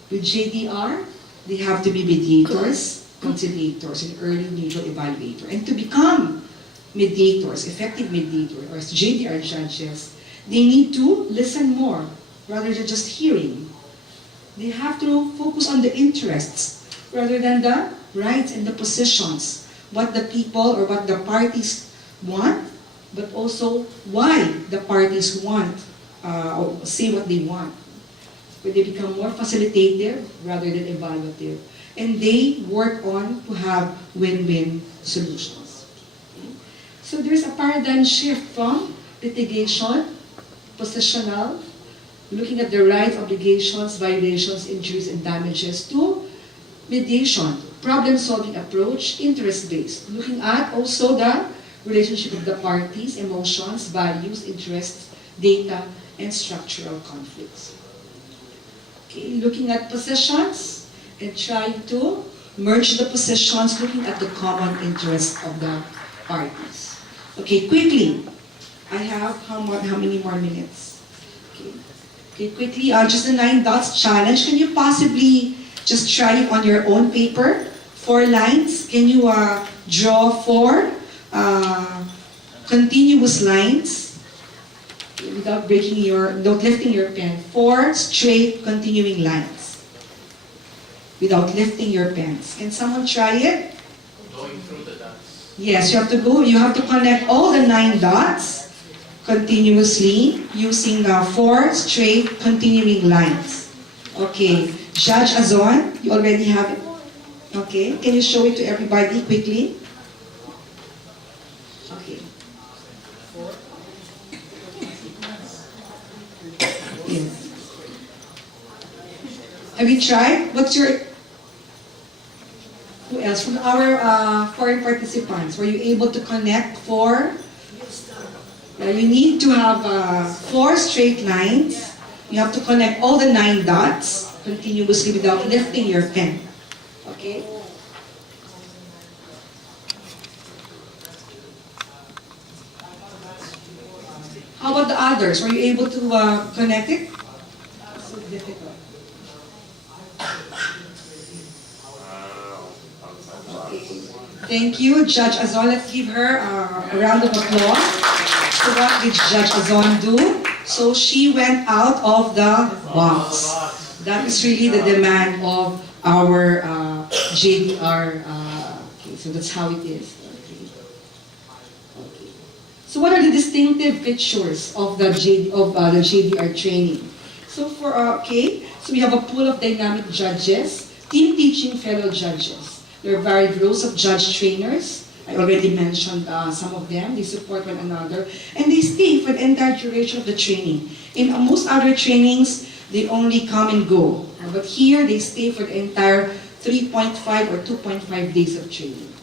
With JDR, they have to be mediators, conciliators, and early neutral evaluator. And to become mediators, effective mediators, or as JDR judges, they need to listen more rather than just hearing. They have to focus on the interests rather than the rights and the positions, what the people or what the parties want, but also why the parties want, or say what they want. Where they become more facilitative rather than evaluative. And they work on to have win-win solutions. Okay? So there's a paradigm shift from litigation, positional, looking at the rights, obligations, violations, injuries, and damages, to mediation, problem-solving approach, interest-based, looking at also the relationship of the parties, emotions, values, interests, data, and structural conflicts. Okay, looking at positions and trying to merge the positions, looking at the common interests of the parties. Okay, quickly. I have how many more minutes? Okay, quickly, just the 9 dots challenge. Can you possibly just try it on your own paper? 4 lines. Can you draw 4 continuous lines without lifting your pen? 4 straight continuing lines without lifting your pens. Can someone try it? Going through the dots. Yes, you have to connect all the 9 dots continuously using 4 straight continuing lines. Okay, Judge Azon, you already have it? Okay, can you show it to everybody quickly? Okay. Yes. Have you tried? Who else? From our foreign participants, were you able to connect 4? You need to have 4 straight lines. You have to connect all the 9 dots continuously without lifting your pen. Okay? How about the others? Were you able to connect it? So difficult. Okay. Thank you, Judge Azon. Let's give her a round of applause. So what did Judge Azon do? So she went out of the box. That is really the demand of our JDR. Okay, so that's how it is. Okay. Okay. So what are the distinctive features of the JDR training? So so we have a pool of dynamic judges, team teaching fellow judges. There are varied roles of judge trainers. I already mentioned some of them. They support one another. And they stay for the entire duration of the training. In most other trainings, they only come and go. But here, they stay for the entire 3.5 or 2.5 days of training.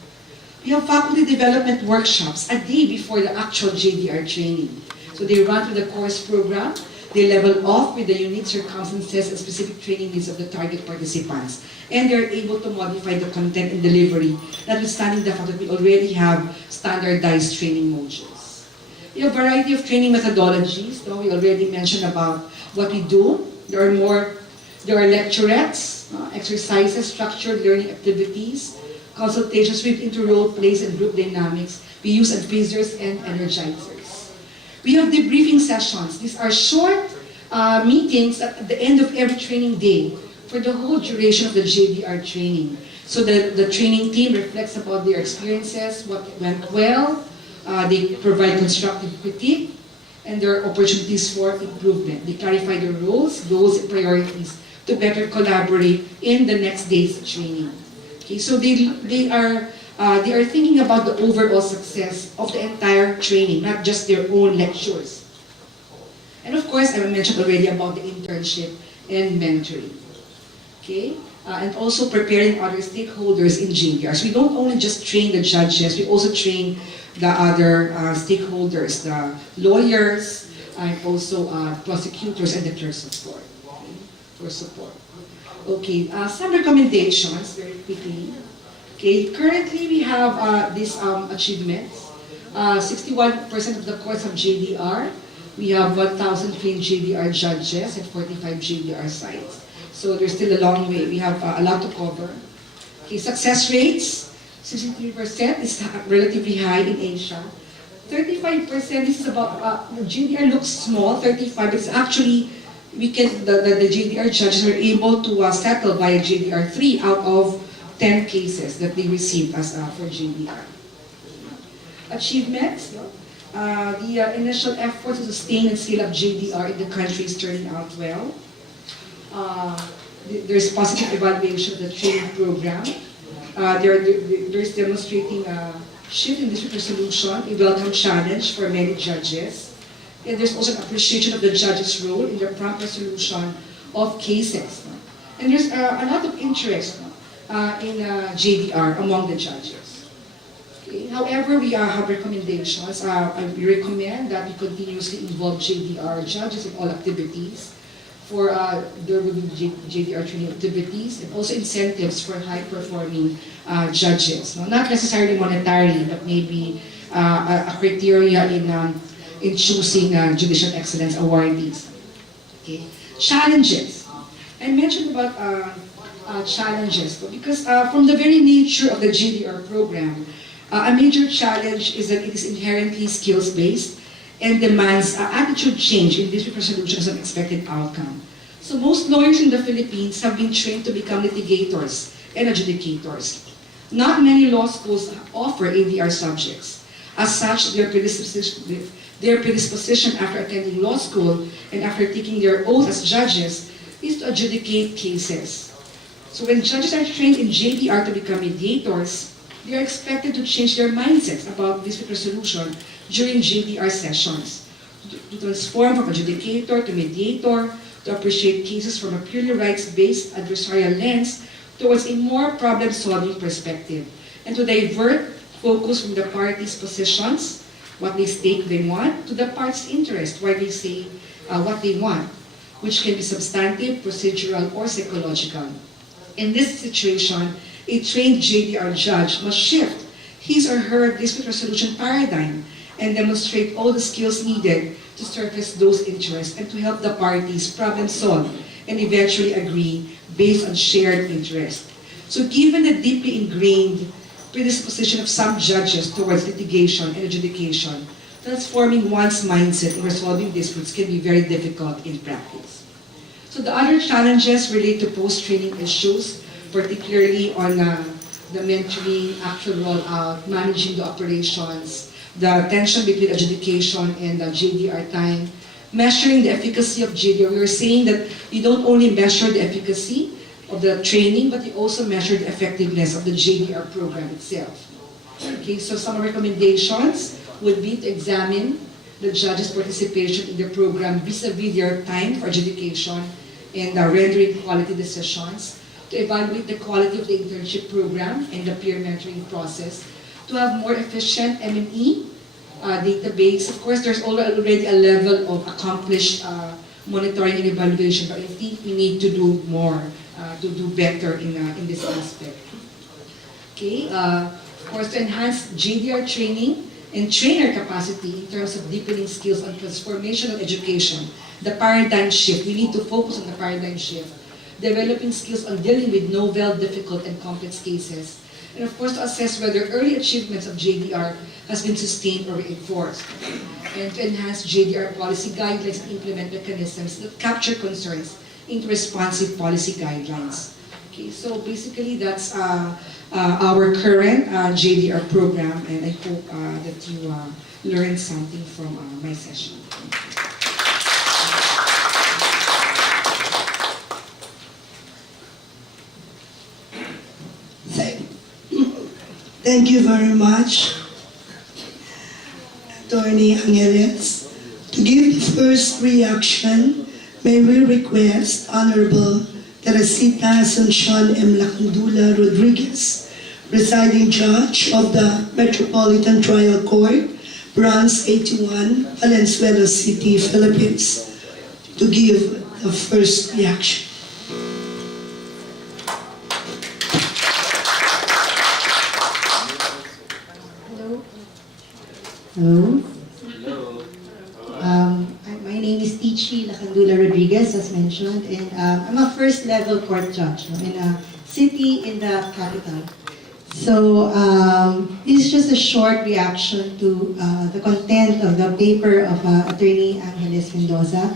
We have faculty development workshops a day before the actual JDR training. So they run through the course program. They level off with the unique circumstances and specific training needs of the target participants. And they're able to modify the content and delivery, notwithstanding the fact that we already have standardized training modules. We have a variety of training methodologies. No? We already mentioned about what we do. There are lecturettes, exercises, structured learning activities, consultations with inter-role plays and group dynamics. We use advisors and energizers. We have debriefing sessions. These are short meetings at the end of every training day for the whole duration of the JDR training. So the training team reflects about their experiences, what went well, they provide constructive critique, and there are opportunities for improvement. They clarify their roles, goals, and priorities to better collaborate in the next day's training. Okay, so they are thinking about the overall success of the entire training, not just their own lectures. And of course, I mentioned already about the internship and mentoring. Okay, and also preparing other stakeholders in JDRs. We don't only just train the judges, we also train the other stakeholders, the lawyers, and also prosecutors and the clerks of court, okay, for support. Okay, some recommendations very quickly. Okay, currently we have these achievements. 61% of the courts of JDR. We have 1,000 trained JDR judges and 45 JDR sites. So there's still a long way. We have a lot to cover. Okay, success rates, 63% is relatively high in Asia. 35%, this is about, JDR looks small, 35, but it's actually, the JDR judges are able to settle via JDR 3 out of 10 cases that they received as for JDR. Achievements, the initial effort to sustain and scale up JDR in the country is turning out well. There's positive evaluation of the training program. There's demonstrating a shift in dispute resolution, a welcome challenge for many judges. And there's also an appreciation of the judge's role in the prompt resolution of cases. And there's a lot of interest in JDR among the judges. Okay. However, we have recommendations. We recommend that we continuously involve JDR judges in all activities. There will be JDR training activities and also incentives for high-performing judges. No? Not necessarily monetary, but maybe a criteria in choosing judicial excellence awardees. Okay. Challenges. I mentioned about challenges because from the very nature of the JDR program, a major challenge is that it is inherently skills-based and demands attitude change in dispute resolution as an expected outcome. So most lawyers in the Philippines have been trained to become litigators and adjudicators. Not many law schools offer ADR subjects. As such, their predisposition after attending law school and after taking their oath as judges is to adjudicate cases. So when judges are trained in JDR to become mediators, they are expected to change their mindsets about dispute resolution during JDR sessions, to transform from adjudicator to mediator, to appreciate cases from a purely rights-based adversarial lens towards a more problem-solving perspective, and to divert focus from the parties' positions, what they state they want, to the parties' interest, where they say what they want, which can be substantive, procedural, or psychological. In this situation, a trained JDR judge must shift his or her dispute resolution paradigm and demonstrate all the skills needed to surface those interests and to help the parties problem solve and eventually agree based on shared interest. So given the deeply ingrained predisposition of some judges towards litigation and adjudication, transforming one's mindset in resolving disputes can be very difficult in practice. So the other challenges relate to post-training issues, particularly on the mentoring, actual rollout, managing the operations, the tension between adjudication and JDR time, measuring the efficacy of JDR. We were saying that you don't only measure the efficacy of the training, but you also measure the effectiveness of the JDR program itself. Okay, so some recommendations would be to examine the judges' participation in the program vis-a-vis their time for adjudication and rendering quality decisions, to evaluate the quality of the internship program and the peer mentoring process, to have more efficient M&E database. Of course, there's already a level of accomplished monitoring and evaluation, but I think we need to do more, to do better in this aspect. Okay, of course, to enhance JDR training and trainer capacity in terms of deepening skills on transformational education, the paradigm shift. We need to focus on the paradigm shift, developing skills on dealing with novel, difficult, and complex cases, and of course to assess whether early achievements of JDR has been sustained or reinforced, and to enhance JDR policy guidelines and implement mechanisms that capture concerns into responsive policy guidelines. Okay, so basically that's our current JDR program, and I hope that you learned something from my session. Thank you very much, Attorney Angeles. To give the first reaction, may we request Honorable Teresita Asuncion M. Lacandula Rodriguez, presiding judge of the Metropolitan Trial Court, Branch 81, Valenzuela City, Philippines, to give the first reaction. Hello. My name is Tichi Lacandula Rodriguez, as mentioned, and I'm a first-level court judge in a city in the capital. So this is just a short reaction to the content of the paper of Attorney Angeles Mendoza.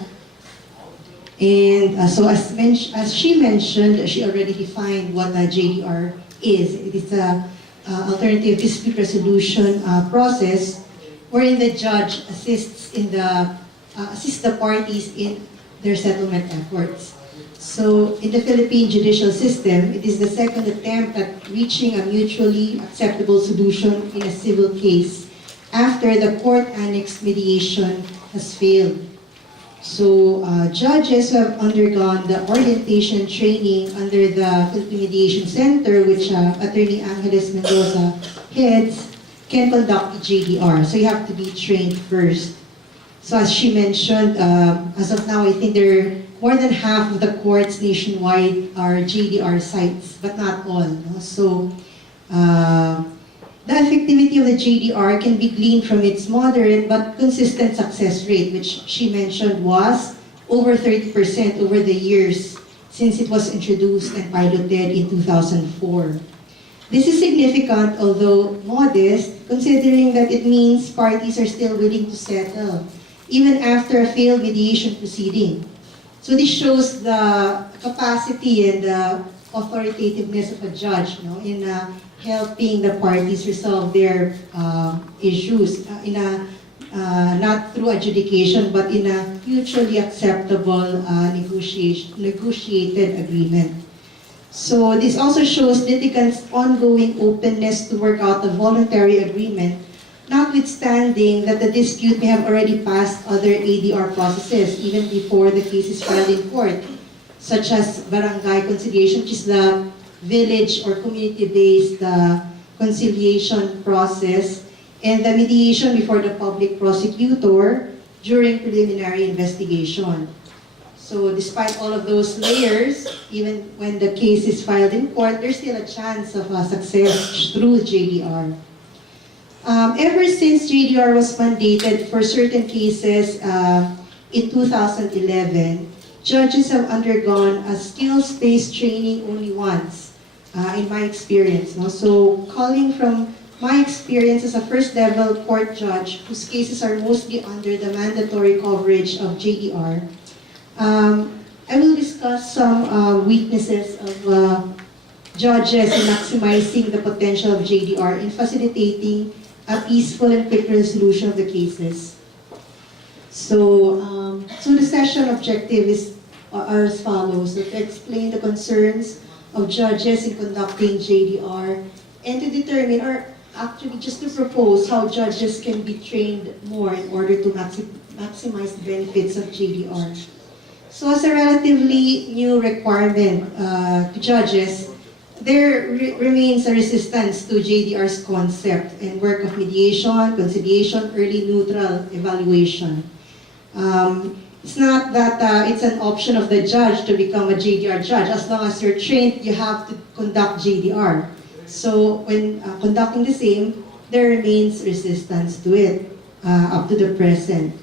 And so as she mentioned, she already defined what a JDR is. It is a alternative dispute resolution process wherein the judge assists the parties in their settlement efforts. So in the Philippine judicial system, it is the second attempt at reaching a mutually acceptable solution in a civil case after the court-annexed mediation has failed. So judges who have undergone the orientation training under the Philippine Mediation Center, which Attorney Angeles Mendoza heads, can conduct the JDR. So you have to be trained first. So as she mentioned, as of now, I think there are more than half of the courts nationwide are JDR sites, but not all. No? So the effectivity of the JDR can be gleaned from its moderate but consistent success rate, which she mentioned was over 30% over the years since it was introduced and piloted in 2004. This is significant, although modest, considering that it means parties are still willing to settle, even after a failed mediation proceeding. So this shows the capacity and the authoritativeness of a judge, in helping the parties resolve their issues not through adjudication, but in a mutually acceptable negotiated agreement. So this also shows litigants' ongoing openness to work out a voluntary agreement, notwithstanding that the dispute may have already passed other ADR processes even before the case is filed in court, such as barangay conciliation, which is the village or community-based conciliation process, and the mediation before the public prosecutor during preliminary investigation. So despite all of those layers, even when the case is filed in court, there's still a chance of success through JDR. Ever since JDR was mandated for certain cases in 2011, judges have undergone a skills-based training only once, in my experience. So calling from my experience as a first-level court judge whose cases are mostly under the mandatory coverage of JDR, I will discuss some weaknesses of judges in maximizing the potential of JDR in facilitating a peaceful and quick resolution of the cases. So, the session objective are as follows: to explain the concerns of judges in conducting JDR and to determine, or actually just to propose, how judges can be trained more in order to maximize the benefits of JDR. So as a relatively new requirement to judges, there remains a resistance to JDR's concept and work of mediation, conciliation, early neutral evaluation. It's not that it's an option of the judge to become a JDR judge. As long as you're trained, you have to conduct JDR. So when conducting the same, there remains resistance to it up to the present.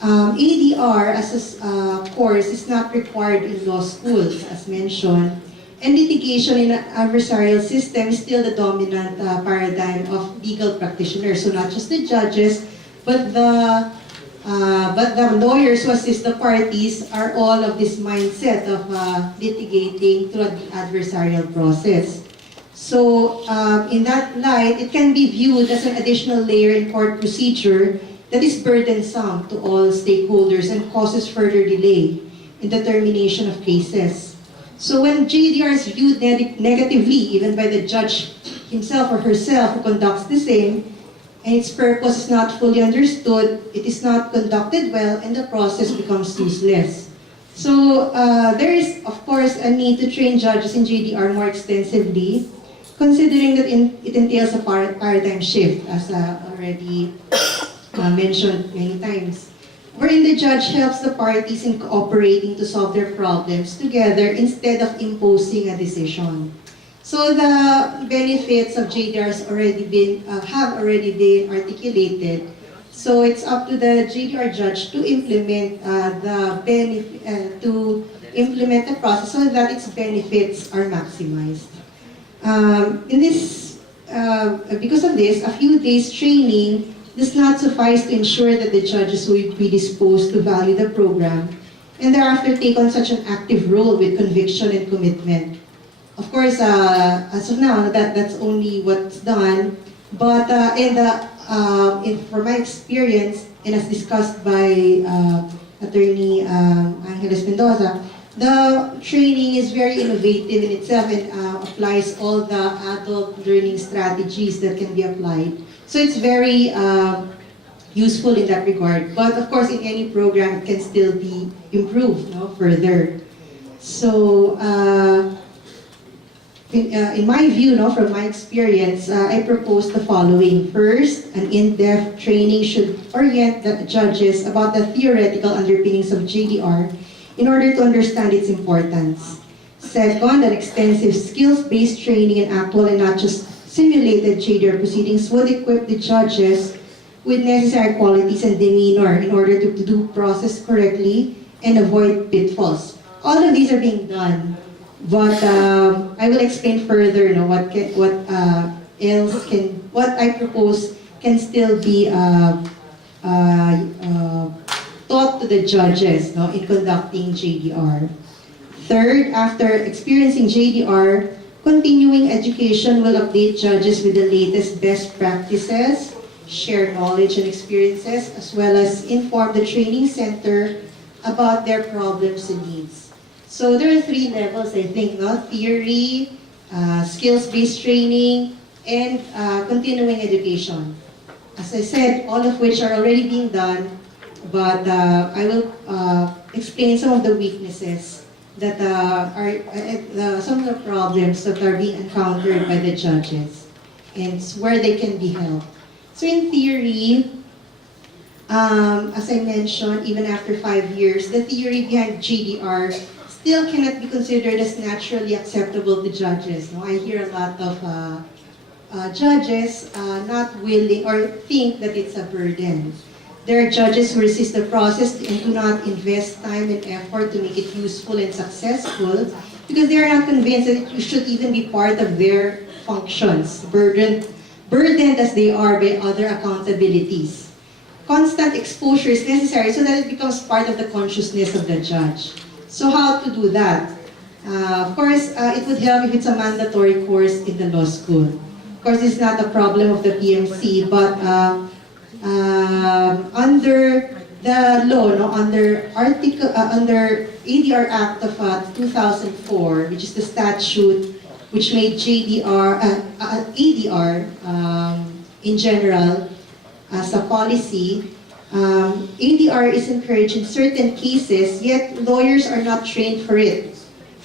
ADR as a course is not required in law schools, as mentioned, and litigation in an adversarial system is still the dominant paradigm of legal practitioners. So not just the judges, but the lawyers who assist the parties are all of this mindset of litigating through the adversarial process. So in that light, it can be viewed as an additional layer in court procedure that is burdensome to all stakeholders and causes further delay in the termination of cases. So when JDR is viewed negatively, even by the judge himself or herself who conducts the same, and its purpose is not fully understood, it is not conducted well, and the process becomes useless. So there is, of course, a need to train judges in JDR more extensively, considering that it entails a paradigm shift, as already mentioned many times, wherein the judge helps the parties in cooperating to solve their problems together instead of imposing a decision. So the benefits of JDRs have already been articulated. So it's up to the JDR judge to implement the process so that its benefits are maximized. Because of this, a few days training does not suffice to ensure that the judges will be predisposed to value the program and thereafter take on such an active role with conviction and commitment. Of course, as of now, that's only what's done. But from my experience, and as discussed by Attorney Angeles Mendoza, the training is very innovative in itself and applies all the adult learning strategies that can be applied. So it's very useful in that regard. But of course, in any program, it can still be improved further. So in my view, from my experience, I propose the following. First, an in-depth training should orient the judges about the theoretical underpinnings of JDR in order to understand its importance. Second, an extensive skills-based training in actual and not just simulated JDR proceedings would equip the judges with necessary qualities and demeanor in order to do process correctly and avoid pitfalls. All of these are being done, but I will explain further what I propose can still be taught to the judges in conducting JDR. Third, after experiencing JDR, continuing education will update judges with the latest best practices, share knowledge and experiences, as well as inform the training center about their problems and needs. So there are 3 levels, I think, theory, skills-based training, and continuing education. As I said, all of which are already being done, but I will explain some of the weaknesses that are some of the problems that are being encountered by the judges and where they can be helped. So in theory, as I mentioned, even after 5 years, the theory behind JDR still cannot be considered as naturally acceptable to judges. I hear a lot of judges not willing or think that it's a burden. There are judges who resist the process and do not invest time and effort to make it useful and successful because they are not convinced that it should even be part of their functions, burdened as they are by other accountabilities. Constant exposure is necessary so that it becomes part of the consciousness of the judge. So how to do that? Of course, it would help if it's a mandatory course in the law school. Of course, it's not a problem of the PMC, but under the law, under ADR Act of 2004, which is the statute which made ADR in general as a policy, ADR is encouraged in certain cases, yet lawyers are not trained for it.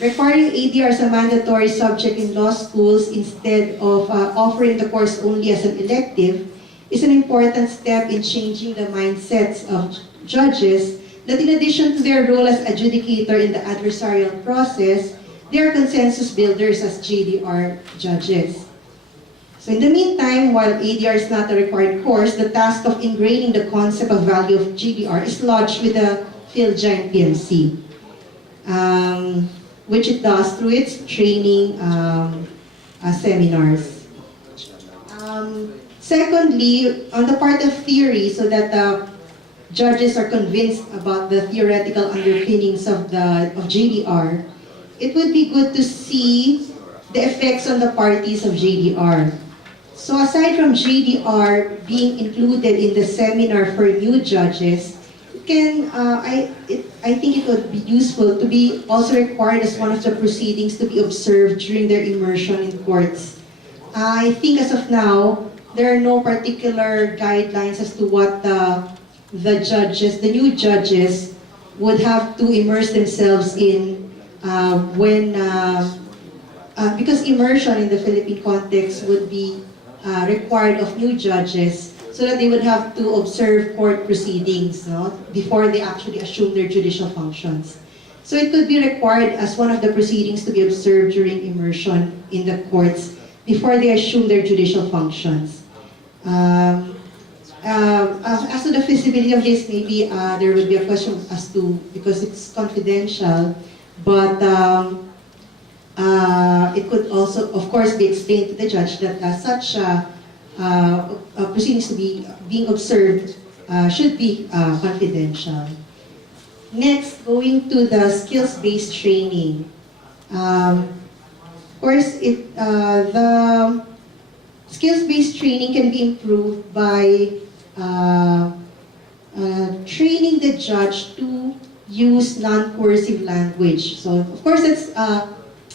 Requiring ADR as a mandatory subject in law schools instead of offering the course only as an elective is an important step in changing the mindsets of judges that in addition to their role as adjudicator in the adversarial process, they are consensus builders as JDR judges. So in the meantime, while ADR is not a required course, the task of ingraining the concept of value of JDR is lodged with the PHILJA and PMC, which it does through its training seminars. Secondly, on the part of theory, so that the judges are convinced about the theoretical underpinnings of JDR, it would be good to see the effects on the parties of JDR. So aside from JDR being included in the seminar for new judges, I think it would be useful to be also required as one of the proceedings to be observed during their immersion in courts. I think as of now, there are no particular guidelines as to what the judges, the new judges, would have to immerse themselves in because immersion in the Philippine context would be required of new judges so that they would have to observe court proceedings, no, before they actually assume their judicial functions. So it could be required as one of the proceedings to be observed during immersion in the courts before they assume their judicial functions. As to the feasibility of this, maybe there would be a question as to, because it's confidential, but it could also, of course, be explained to the judge that such proceedings to be being observed should be confidential. Next, going to the skills-based training. Of course, the skills-based training can be improved by training the judge to use non-coercive language. So, of course,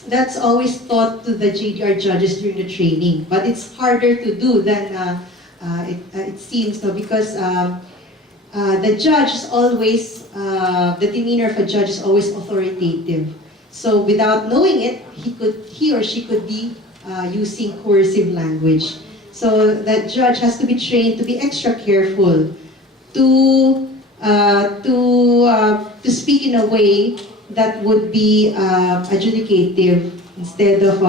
that's always taught to the JDR judges during the training, but it's harder to do than it seems, no, because the judge is always, the demeanor of a judge is always authoritative. So without knowing it, he or she could be using coercive language. So that judge has to be trained to be extra careful, to speak in a way that would be adjudicative instead of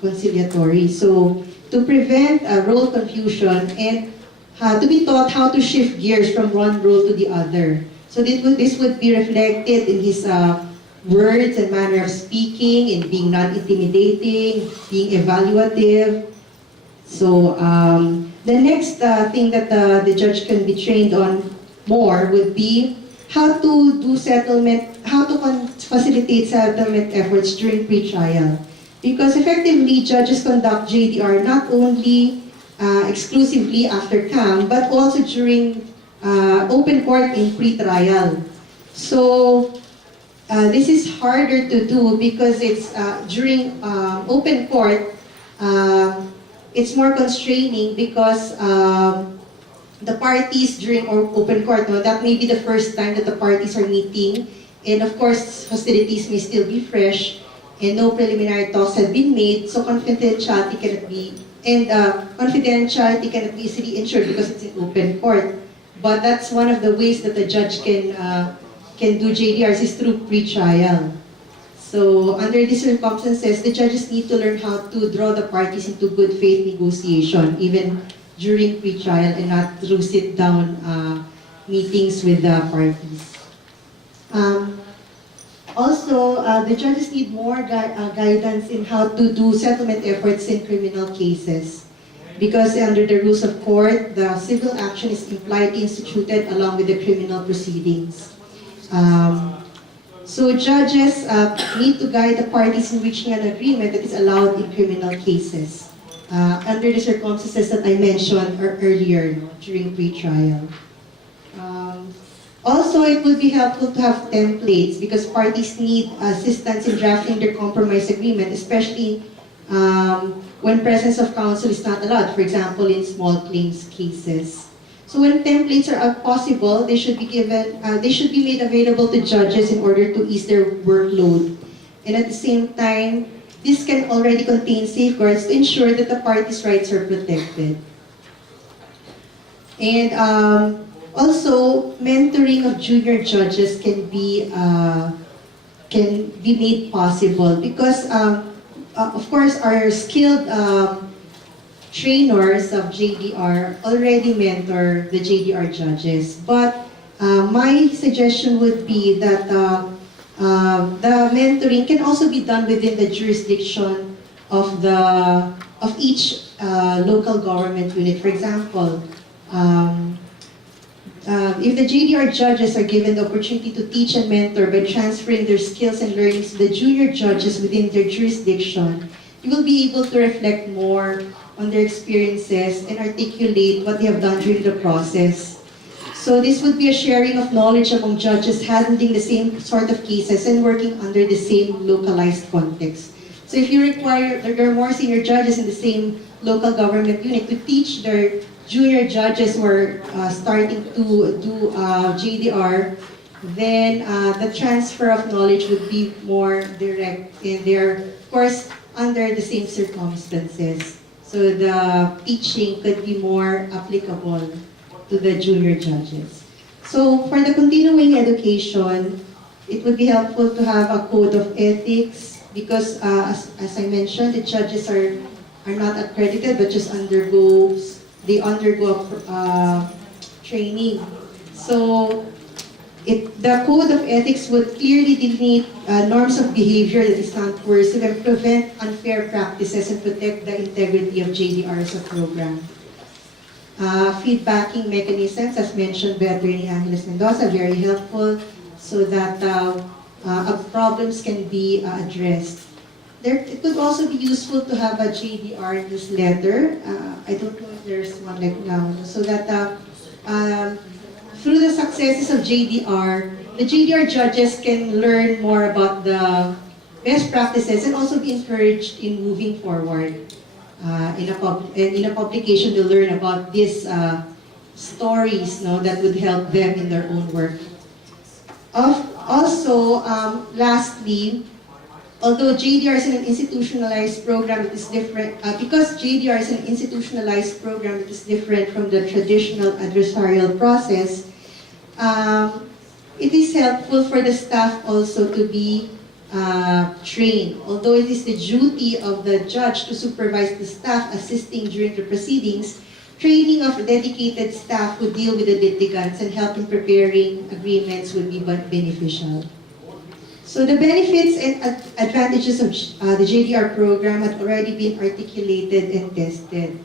conciliatory. So to prevent role confusion and to be taught how to shift gears from one role to the other. So this would be reflected in his words and manner of speaking, in being non-intimidating, being evaluative. So the next thing that the judge can be trained on more would be how to do settlement, how to facilitate settlement efforts during pre-trial. Because effectively, judges conduct JDR not only exclusively after CAM, but also during open court in pre-trial. So this is harder to do because it's during open court, it's more constraining because the parties during open court, no, that may be the first time that the parties are meeting, and of course, hostilities may still be fresh, and no preliminary talks have been made, so confidentiality cannot be, and confidentiality cannot be easily ensured because it's in open court. But that's one of the ways that the judge can do JDRs is through pre-trial. So under these circumstances, the judges need to learn how to draw the parties into good faith negotiation, even during pre-trial, and not through sit-down meetings with the parties. Also, the judges need more guidance in how to do settlement efforts in criminal cases. Because under the rules of court, the civil action is impliedly instituted along with the criminal proceedings. So judges need to guide the parties in reaching an agreement that is allowed in criminal cases under the circumstances that I mentioned earlier, no, during pre-trial. Also, it would be helpful to have templates because parties need assistance in drafting their compromise agreement, especially when presence of counsel is not allowed, for example, in small claims cases. So when templates are possible, they should be made available to judges in order to ease their workload. And at the same time, this can already contain safeguards to ensure that the parties' rights are protected. And also, mentoring of junior judges can be made possible because, of course, our skilled trainers of JDR already mentor the JDR judges. But my suggestion would be that the mentoring can also be done within the jurisdiction of each local government unit. For example, if the JDR judges are given the opportunity to teach and mentor by transferring their skills and learnings to the junior judges within their jurisdiction, you will be able to reflect more on their experiences and articulate what they have done during the process. So this would be a sharing of knowledge among judges handling the same sort of cases and working under the same localized context. So if you require, there are more senior judges in the same local government unit to teach their junior judges who are starting to do JDR, then the transfer of knowledge would be more direct and they're, of course, under the same circumstances. So the teaching could be more applicable to the junior judges. So for the continuing education, it would be helpful to have a code of ethics because as I mentioned, the judges are not accredited but just undergo training. So the code of ethics would clearly delineate norms of behavior that is not coercive and prevent unfair practices and protect the integrity of JDR as a program. Feedbacking mechanisms, as mentioned by Attorney Angeles Mendoza, very helpful so that problems can be addressed. It could also be useful to have a JDR newsletter. I don't know if there's one like now. So that through the successes of JDR, the JDR judges can learn more about the best practices and also be encouraged in moving forward. In a publication to learn about these stories that would help them in their own work. Also, lastly, although JDR is an institutionalized program that is different, because JDR is an institutionalized program that is different from the traditional adversarial process, it is helpful for the staff also to be trained. Although it is the duty of the judge to supervise the staff assisting during the proceedings, training of dedicated staff who deal with the litigants and help in preparing agreements would be beneficial. So the benefits and advantages of the JDR program have already been articulated and tested.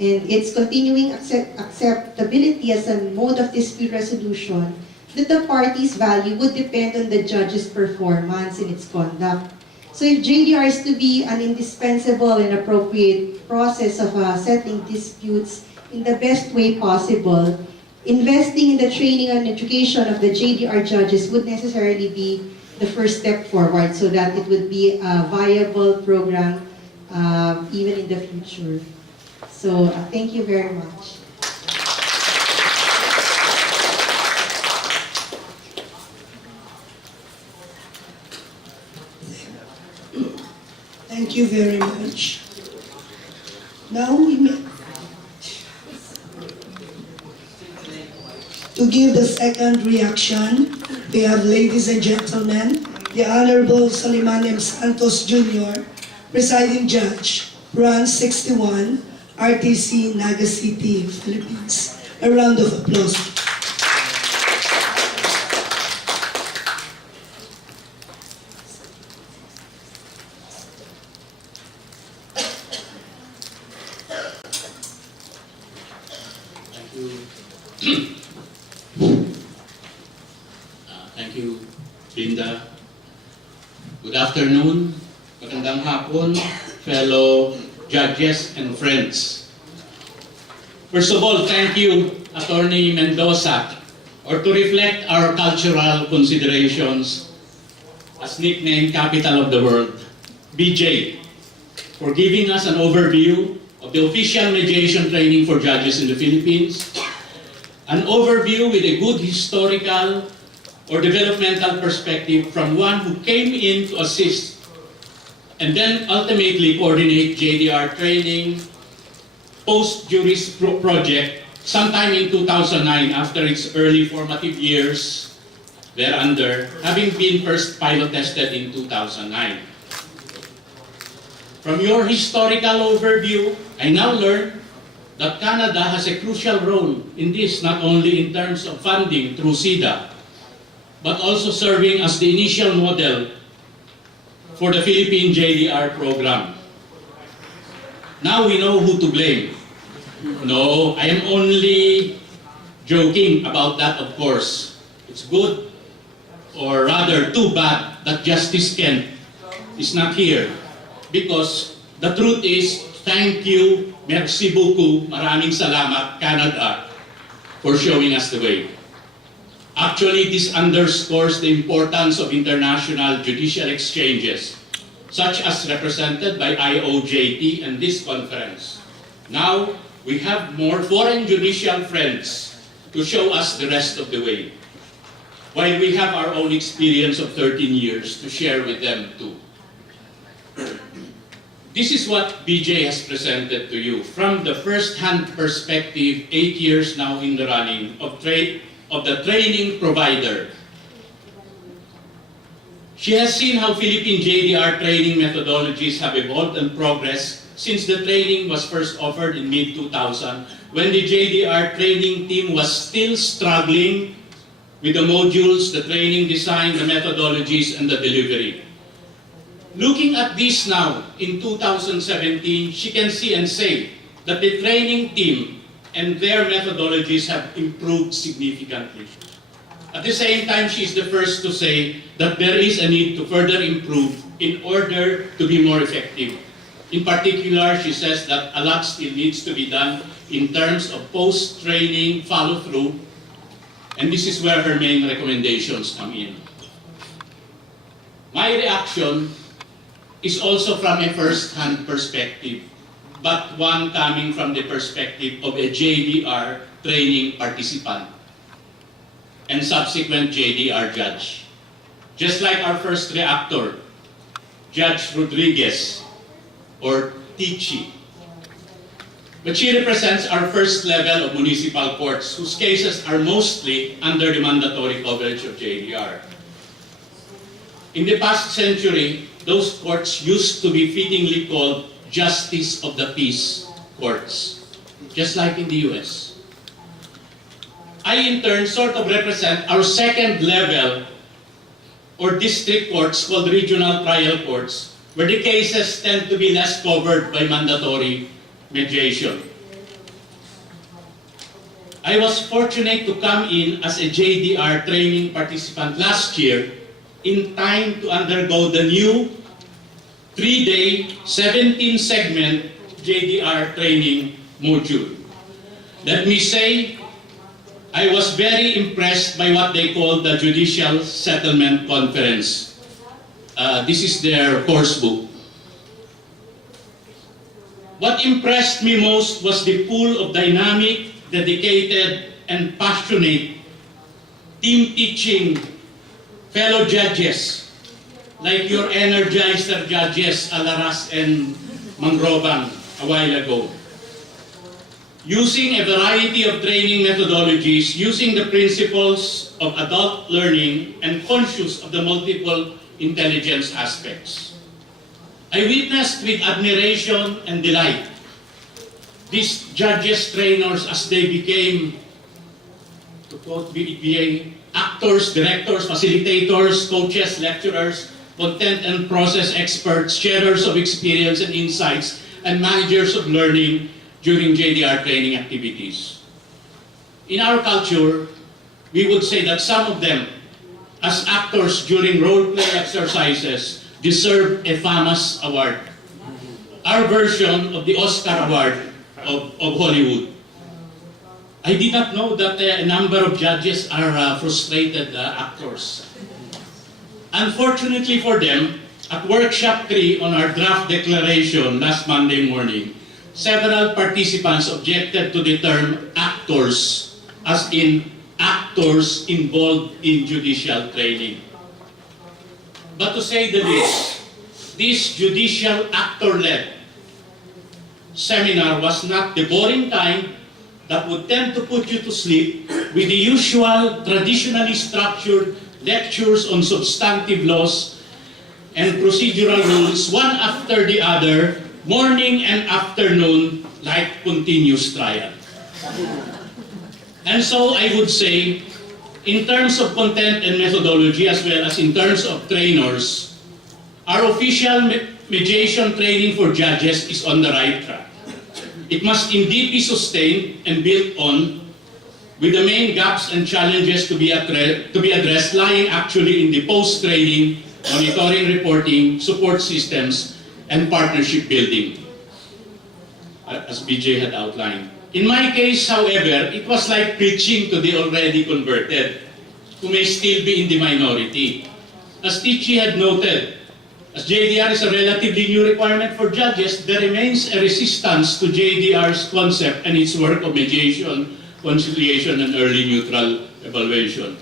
And its continuing acceptability as a mode of dispute resolution that the parties value would depend on the judge's performance in its conduct. So if JDR is to be an indispensable and appropriate process of settling disputes in the best way possible, investing in the training and education of the JDR judges would necessarily be the first step forward so that it would be a viable program even in the future. So thank you very much. Thank you very much. Now to give the second reaction, we have, ladies and gentlemen, the Honorable Soliman M. Santos Jr., Presiding Judge, Branch 61, RTC, Naga City, Philippines. A round of applause. Thank you, Linda. Good afternoon, magandang hapon, fellow judges and friends. First of all, thank you, Attorney Mendoza, or to reflect our cultural considerations as nicknamed Capital of the World, BJ, for giving us an overview of the official mediation training for judges in the Philippines, an overview with a good historical or developmental perspective from one who came in to assist and then ultimately coordinate JDR training post-juris project sometime in 2009 after its early formative years thereunder, having been first pilot tested in 2009. From your historical overview, I now learn that Canada has a crucial role in this, not only in terms of funding through SIDA, but also serving as the initial model for the Philippine JDR program. Now we know who to blame. No, I am only joking about that, of course. It's good, or rather too bad, that Justice Kent is not here. Because the truth is, thank you, merci beaucoup, maraming salamat, Canada, for showing us the way. Actually, this underscores the importance of international judicial exchanges, such as represented by IOJT and this conference. Now, we have more foreign judicial friends to show us the rest of the way, while we have our own experience of 13 years to share with them too. This is what BJ has presented to you from the first-hand perspective, 8 years now in the running of the training provider. She has seen how Philippine JDR training methodologies have evolved and progressed since the training was first offered in mid-2000, when the JDR training team was still struggling with the modules, the training design, the methodologies, and the delivery. Looking at this now, in 2017, she can see and say that the training team and their methodologies have improved significantly. At the same time, she is the first to say that there is a need to further improve in order to be more effective. In particular, she says that a lot still needs to be done in terms of post-training follow-through, and this is where her main recommendations come in. My reaction is also from a first-hand perspective, but one coming from the perspective of a JDR training participant and subsequent JDR judge. Just like our first reactor, Judge Rodriguez, or Tichi. But she represents our first level of municipal courts, whose cases are mostly under the mandatory coverage of JDR. In the past century, those courts used to be fittingly called Justice of the Peace courts, just like in the US. I in turn sort of represent our second level or district courts called regional trial courts, where the cases tend to be less covered by mandatory mediation. I was fortunate to come in as a JDR training participant last year in time to undergo the new 3-day, 17-segment JDR training module. Let me say, I was very impressed by what they call the Judicial Settlement Conference. This is their course book. What impressed me most was the pool of dynamic, dedicated, and passionate team-teaching fellow judges, like your energizer judges Alaras and Mangrobang a while ago. Using a variety of training methodologies, using the principles of adult learning, and conscious of the multiple intelligence aspects. I witnessed with admiration and delight these judges, trainers, as they became, to quote BA, actors, directors, facilitators, coaches, lecturers, content and process experts, sharers of experience and insights, and managers of learning during JDR training activities. In our culture, we would say that some of them, as actors during role-play exercises, deserve a famous award. Our version of the Oscar Award of Hollywood. I did not know that a number of judges are frustrated actors. Unfortunately for them, at Workshop 3 on our draft declaration last Monday morning, several participants objected to the term actors, as in actors involved in judicial training. But to say the least, this judicial actor-led seminar was not the boring time that would tend to put you to sleep with the usual traditionally structured lectures on substantive laws and procedural rules, one after the other, morning and afternoon, like continuous trial. And so I would say, in terms of content and methodology, as well as in terms of trainers, our official mediation training for judges is on the right track. It must indeed be sustained and built on, with the main gaps and challenges to be addressed lying actually in the post-training, monitoring, reporting, support systems, and partnership building, as BJ had outlined. In my case, however, it was like preaching to the already converted, who may still be in the minority. As Tichi had noted, As JDR is a relatively new requirement for judges, there remains a resistance to JDR's concept and its work of mediation, conciliation, and early neutral evaluation.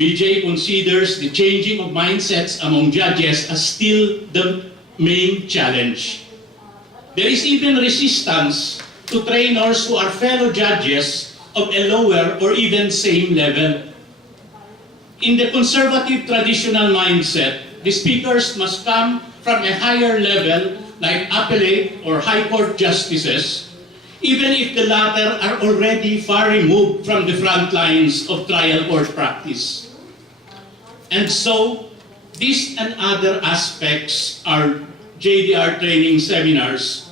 BJ considers the changing of mindsets among judges as still the main challenge. There is even resistance to trainers who are fellow judges of a lower or even same level. In the conservative traditional mindset, the speakers must come from a higher level like appellate or high court justices, even if the latter are already far removed from the front lines of trial court practice. And so, these and other aspects are JDR training seminars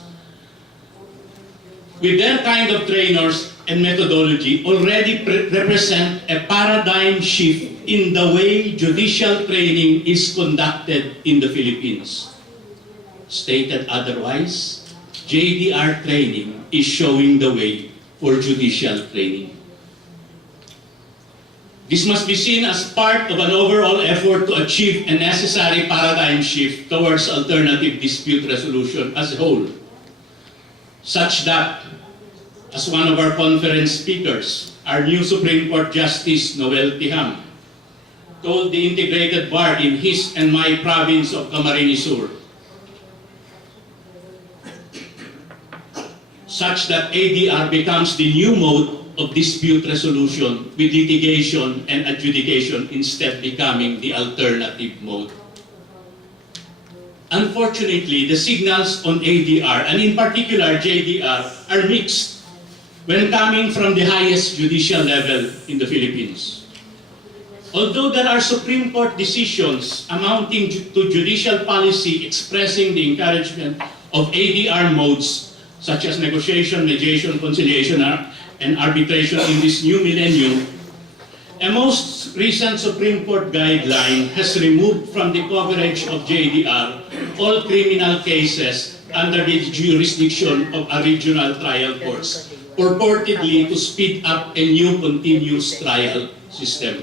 with their kind of trainers and methodology already represent a paradigm shift in the way judicial training is conducted in the Philippines. Stated otherwise, JDR training is showing the way for judicial training. This must be seen as part of an overall effort to achieve a necessary paradigm shift towards alternative dispute resolution as a whole, such that, as one of our conference speakers, our new Supreme Court Justice Noel Tiham, told the integrated bar in his and my province of Camarines Sur, such that ADR becomes the new mode of dispute resolution with litigation and adjudication instead becoming the alternative mode. Unfortunately, the signals on ADR, and in particular JDR, are mixed when coming from the highest judicial level in the Philippines. Although there are Supreme Court decisions amounting to judicial policy expressing the encouragement of ADR modes such as negotiation, mediation, conciliation, and arbitration in this new millennium, a most recent Supreme Court guideline has removed from the coverage of JDR all criminal cases under the jurisdiction of a regional trial courts, purportedly to speed up a new continuous trial system.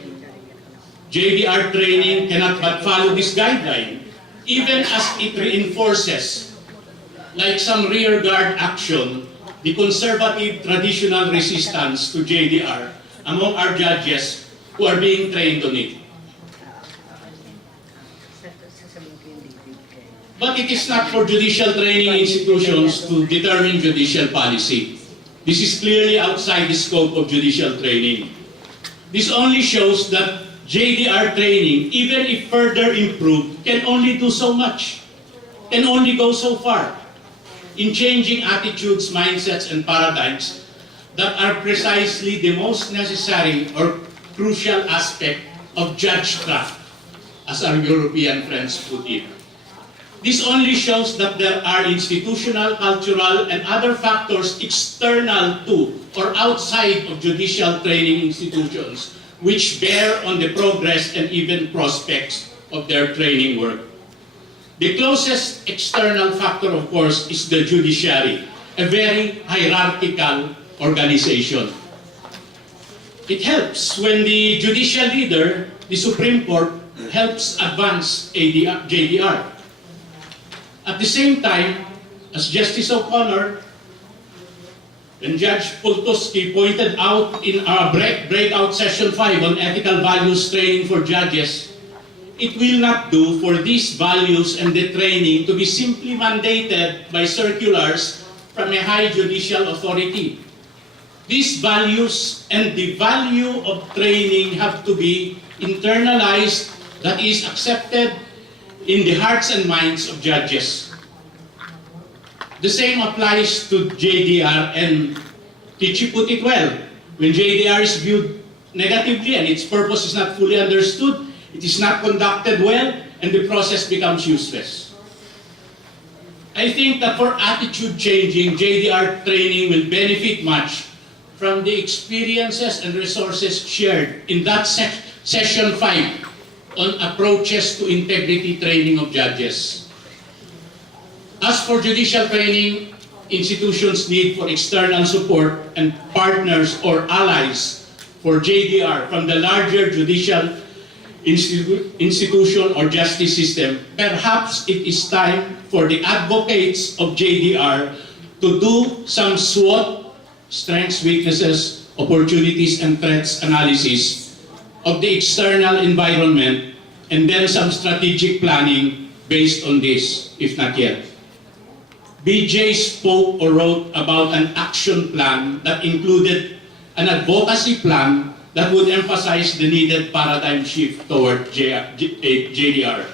JDR training cannot but follow this guideline, even as it reinforces, like some rearguard action, the conservative traditional resistance to JDR among our judges who are being trained on it. But it is not for judicial training institutions to determine judicial policy. This is clearly outside the scope of judicial training. This only shows that JDR training, even if further improved, can only do so much, can only go so far in changing attitudes, mindsets, and paradigms that are precisely the most necessary or crucial aspect of judgecraft, as our European friends put it. This only shows that there are institutional, cultural, and other factors external to or outside of judicial training institutions which bear on the progress and even prospects of their training work. The closest external factor, of course, is the judiciary, a very hierarchical organization. It helps when the judicial leader, the Supreme Court, helps advance JDR. At the same time, as Justice O'Connor and Judge Pultuski pointed out in our breakout session 5 on ethical values training for judges, it will not do for these values and the training to be simply mandated by circulars from a high judicial authority. These values and the value of training have to be internalized, that is, accepted in the hearts and minds of judges. The same applies to JDR, and Tichi put it well. When JDR is viewed negatively and its purpose is not fully understood, it is not conducted well, and the process becomes useless. I think that for attitude changing, JDR training will benefit much from the experiences and resources shared in that session 5 on approaches to integrity training of judges. As for judicial training, institutions need for external support and partners or allies for JDR from the larger judicial institution or justice system, perhaps it is time for the advocates of JDR to do some SWOT, strengths, weaknesses, opportunities, and threats analysis of the external environment, and then some strategic planning based on this, if not yet. BJ spoke or wrote about an action plan that included an advocacy plan that would emphasize the needed paradigm shift toward JDR.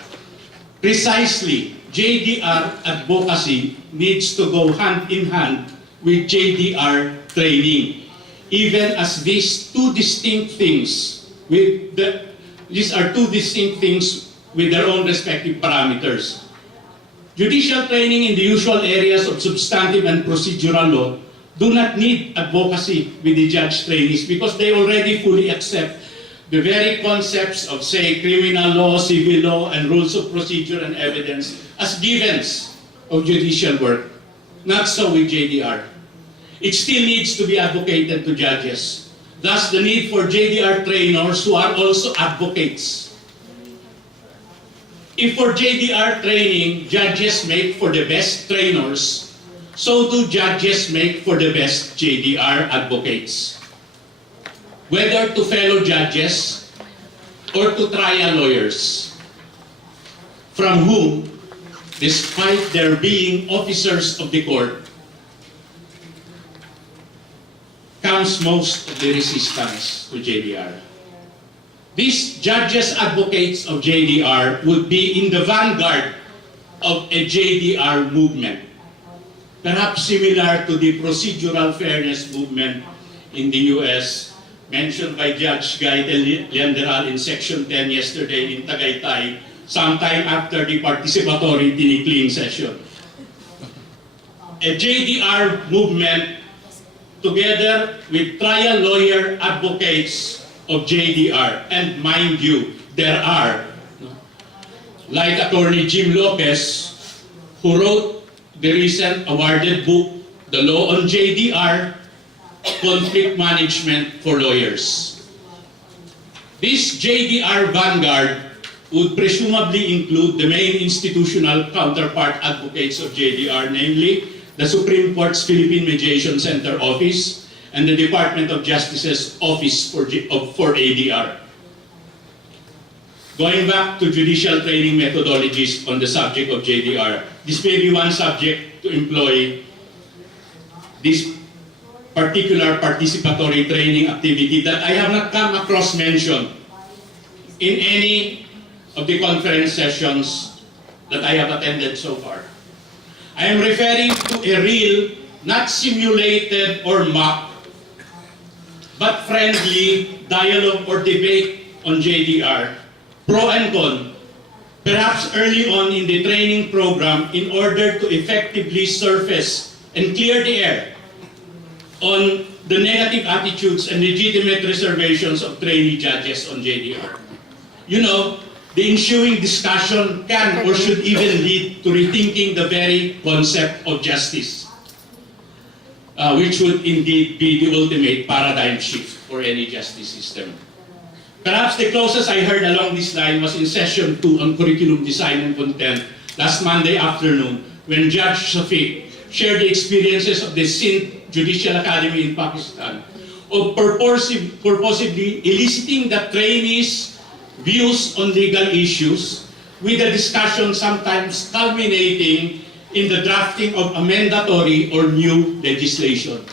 Precisely, JDR advocacy needs to go hand in hand with JDR training, even as these are two distinct things with their own respective parameters. Judicial training in the usual areas of substantive and procedural law do not need advocacy with the judge trainees because they already fully accept the very concepts of, say, criminal law, civil law, and rules of procedure and evidence as givens of judicial work. Not so with JDR. It still needs to be advocated to judges. Thus, the need for JDR trainers who are also advocates. If for JDR training, judges make for the best trainers, so do judges make for the best JDR advocates. Whether to fellow judges or to trial lawyers, from whom, despite their being officers of the court, comes most of the resistance to JDR. These judges advocates of JDR would be in the vanguard of a JDR movement, perhaps similar to the procedural fairness movement in the US, mentioned by Judge Guy Leanderal in Section 10 yesterday in Tagaytay, sometime after the participatory tinikling session. A JDR movement together with trial lawyer advocates of JDR, and mind you, there are, like Attorney Jim Lopez, who wrote the recent awarded book, The Law on JDR, Conflict Management for Lawyers. This JDR vanguard would presumably include the main institutional counterpart advocates of JDR, namely the Supreme Court's Philippine Mediation Center Office and the Department of Justice's Office for ADR. Going back to judicial training methodologies on the subject of JDR, this may be one subject to employ this particular participatory training activity that I have not come across mentioned in any of the conference sessions that I have attended so far. I am referring to a real, not simulated or mocked, but friendly dialogue or debate on JDR, pro and con, perhaps early on in the training program in order to effectively surface and clear the air on the negative attitudes and legitimate reservations of trainee judges on JDR. You know, the ensuing discussion can or should even lead to rethinking the very concept of justice, which would indeed be the ultimate paradigm shift for any justice system. Perhaps the closest I heard along this line was in session 2 on curriculum design and content last Monday afternoon, when Judge Shafiq shared the experiences of the Sindh Judicial Academy in Pakistan of purposively eliciting the trainees' views on legal issues, with a discussion sometimes culminating in the drafting of a mandatory or new legislation.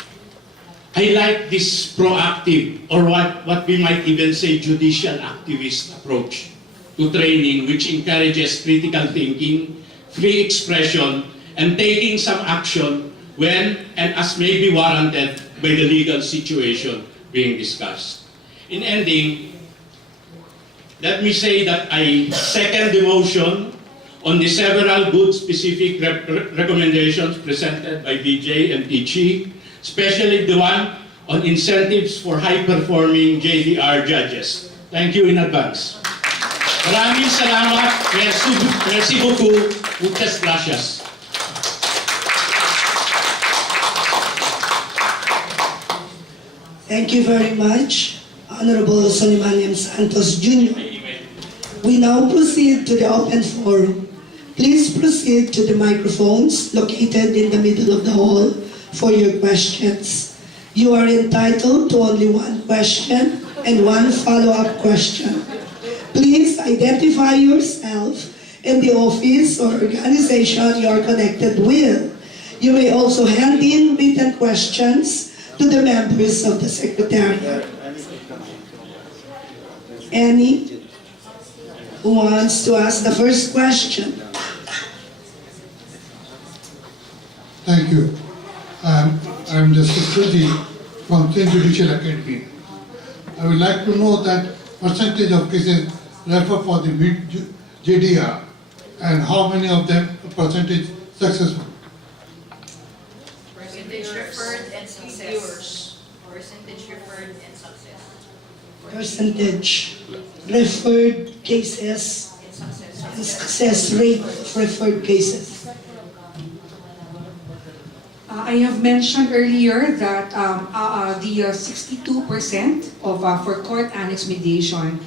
I like this proactive, or what we might even say judicial activist approach to training, which encourages critical thinking, free expression, and taking some action when and as may be warranted by the legal situation being discussed. In ending, let me say that I second the motion on the several good specific recommendations presented by BJ and TG, especially the one on incentives for high-performing JDR judges. Thank you in advance. Maraming salamat. Merci beaucoup. Muchas gracias. Thank you very much, Honorable Soliman M. Santos Jr. We now proceed to the open forum. Please proceed to the microphones located in the middle of the hall for your questions. You are entitled to only one question and one follow-up question. Please identify yourself and the office or organization you are connected with. You may also hand in written questions to the members of the Secretariat. Any who wants to ask the first question? Thank you. I'm Justice Suji from State Judicial Academy. I would like to know that percentage of cases refer for the JDR and how many of them percentage successful. Percentage referred and success. Percentage referred and success. Percentage referred cases And success. and success rate of referred cases. I have mentioned earlier that the 62% of for court annex mediation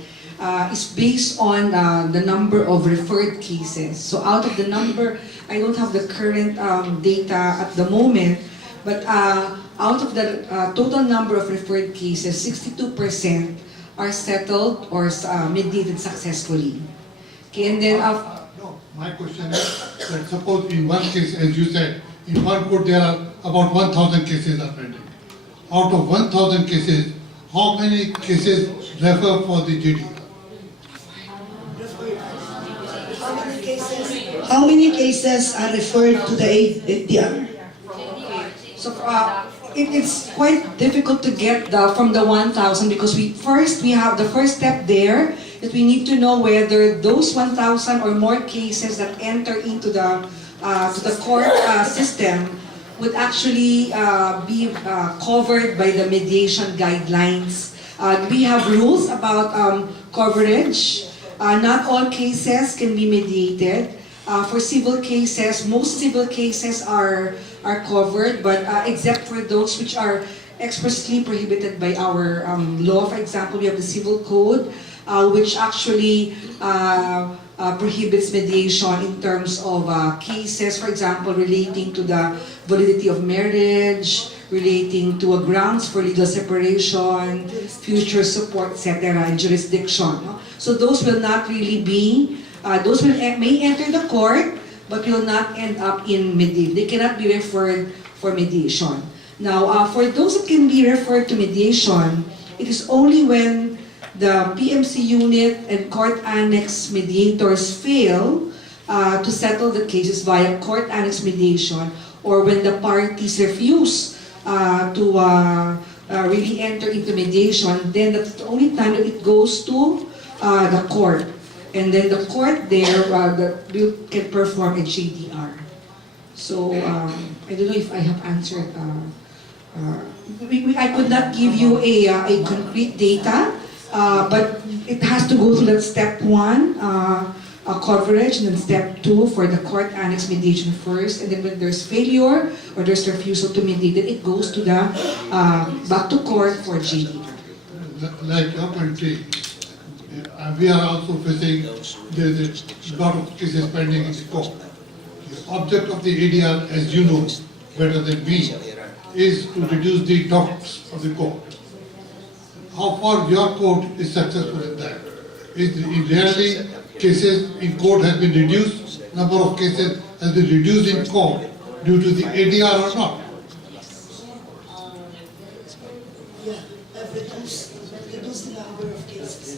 is based on the number of referred cases. So out of the number, I don't have the current data at the moment, but out of the total number of referred cases, 62% are settled or mediated successfully. Okay, and then No, my question is that suppose in one case, as you said, in one court there are about 1,000 cases are pending. Out of 1,000 cases, how many cases refer for the JDR? How many cases are referred to the ADR? so it's quite difficult to get from the 1,000 because we have the first step there that we need to know whether those 1,000 or more cases that enter into the court system would actually be covered by the mediation guidelines. We have rules about coverage. Not all cases can be mediated. For civil cases, most civil cases are covered, but except for those which are expressly prohibited by our law. For example, we have the Civil Code, which actually prohibits mediation in terms of cases, for example, relating to the validity of marriage, relating to grounds for legal separation, future support, etc., and jurisdiction. No? So those will not really be, may enter the court, but will not end up in mediation. They cannot be referred for mediation. Now, for those that can be referred to mediation, it is only when the PMC unit and court annex mediators fail to settle the cases via court annex mediation, or when the parties refuse to really enter into mediation, then that's the only time that it goes to the court. And then the court there can perform a JDR. So I don't know if I have answered. I could not give you a complete data. But it has to go through that step 1, coverage, and then step 2 for the court annex mediation first, and then when there's failure or there's refusal to mediate, then it goes to the back to court for JDR. Like your country, we are also facing there's a lot of cases pending in the court. The object of the ADR, as you know better than me, is to reduce the dockets of the court. How far your court is successful in that? Is really cases in court has been reduced, number of cases has been reduced in court due to the ADR or not? Yeah, I've reduced the number of cases.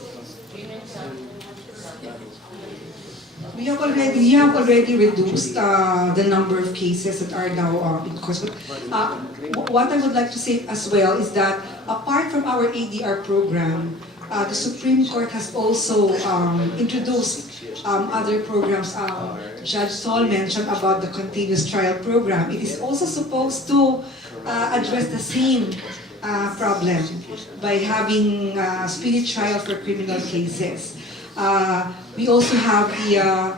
We have already reduced the number of cases that are now in court. But what I would like to say as well is that apart from our ADR program, the Supreme Court has also introduced other programs. Judge Sol mentioned about the continuous trial program. It is also supposed to address the same problem by having speedy trial for criminal cases. We also have the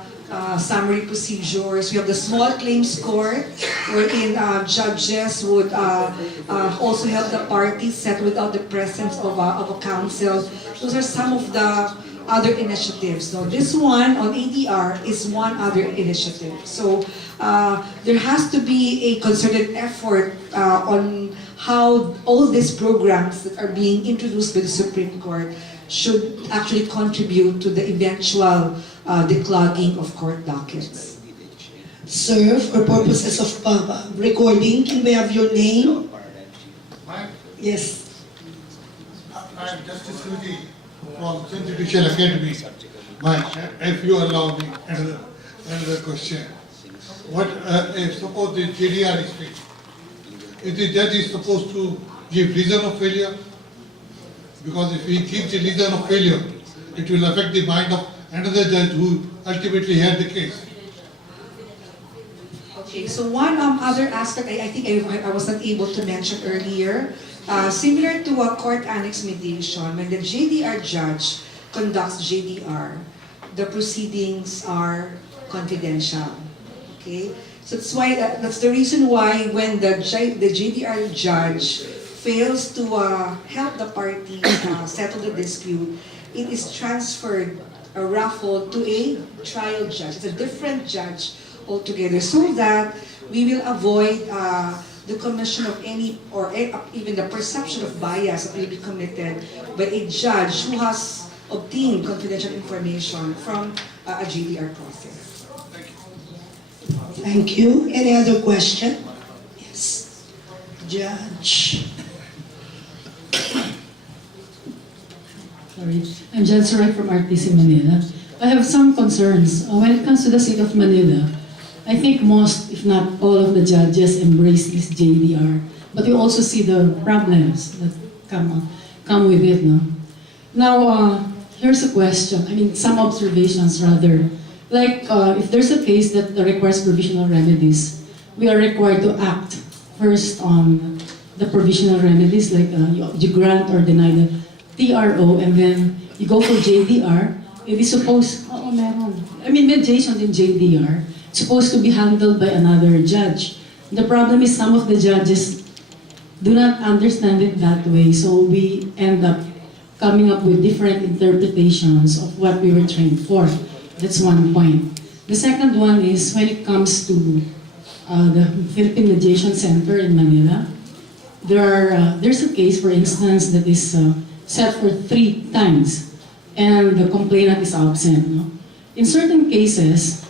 summary procedures. We have the small claims court, wherein judges would also help the parties settle without the presence of a counsel. Those are some of the other initiatives. No, this one on ADR is one other initiative. So there has to be a concerted effort on how all these programs that are being introduced by the Supreme Court should actually contribute to the eventual declogging of court dockets. Sir, for purposes of recording, can we have your name? Mike, Yes. I'm Justice Rudy from Judicial Academy. Mike, if you allow me another question. What if suppose the JDR is fixed? Is the judge is supposed to give reason of failure? Because if he gives the reason of failure, it will affect the mind of another judge who ultimately had the case. Okay, so one other aspect I think I was not able to mention earlier, similar to a court annex mediation, when the JDR judge conducts JDR, the proceedings are confidential. Okay, so that's the reason why when the JDR judge fails to help the party settle the dispute, it is transferred or raffled to a trial judge. It's a different judge altogether, so that we will avoid the commission of any or even the perception of bias that will be committed by a judge who has obtained confidential information from a JDR process. Thank you. Any other question? Yes. Judge. Sorry, I'm Jan Suray from RTC Manila. I have some concerns. When it comes to the city of Manila, I think most, if not all of the judges embrace this JDR, but we also see the problems that come with it. No? Now, here's a question, some observations rather. Like, if there's a case that requires provisional remedies, we are required to act first on the provisional remedies, like you grant or deny the TRO, and then you go for JDR. It is supposed, mediation in JDR, supposed to be handled by another judge. The problem is some of the judges do not understand it that way, so we end up coming up with different interpretations of what we were trained for. That's one point. The second one is when it comes to the Philippine Mediation Center in Manila, there's a case, for instance, that is set for 3 times, and the complainant is absent. No? In certain cases,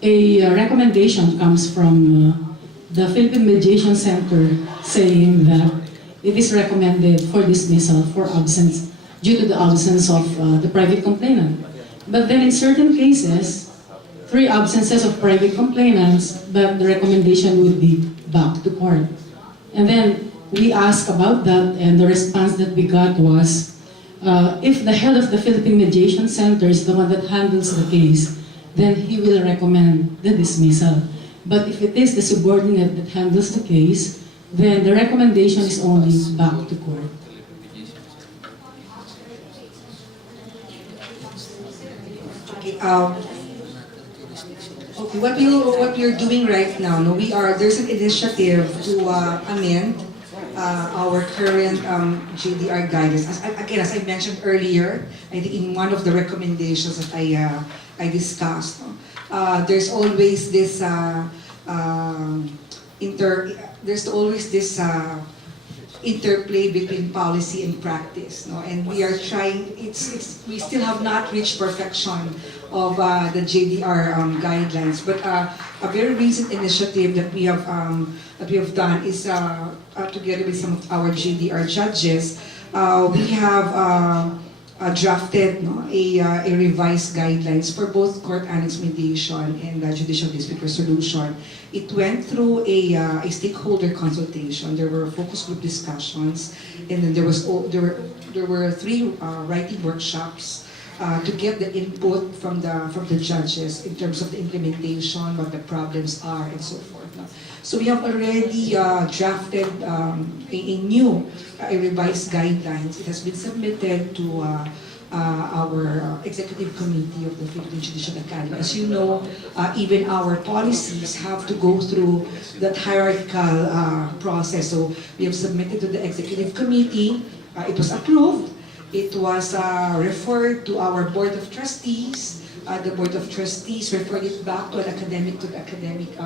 a recommendation comes from the Philippine Mediation Center saying that it is recommended for dismissal for absence due to the absence of the private complainant. But then in certain cases, 3 absences of private complainants, but the recommendation would be back to court. And then we asked about that, and the response that we got was, if the head of the Philippine Mediation Center is the one that handles the case, then he will recommend the dismissal. But if it is the subordinate that handles the case, then the recommendation is only back to court. Okay, okay, what we're doing right now, there's an initiative to amend our current JDR guidance. As I mentioned earlier, I think in one of the recommendations that I discussed, there's always this interplay between policy and practice, no? And we are trying. We still have not reached perfection of the JDR guidelines, but a very recent initiative that we have done is together with some of our JDR judges, we have drafted a revised guidelines for both court annex mediation and judicial dispute resolution. It went through a stakeholder consultation. There were focus group discussions, and then there were 3 writing workshops to get the input from the judges in terms of the implementation, what the problems are, and so forth. So we have already drafted a new revised guidelines. It has been submitted to our executive committee of the Philippine Judicial Academy. As you know, even our policies have to go through that hierarchical process. So we have submitted to the executive committee. It was approved. It was referred to our Board of Trustees. The Board of Trustees referred it back to the academic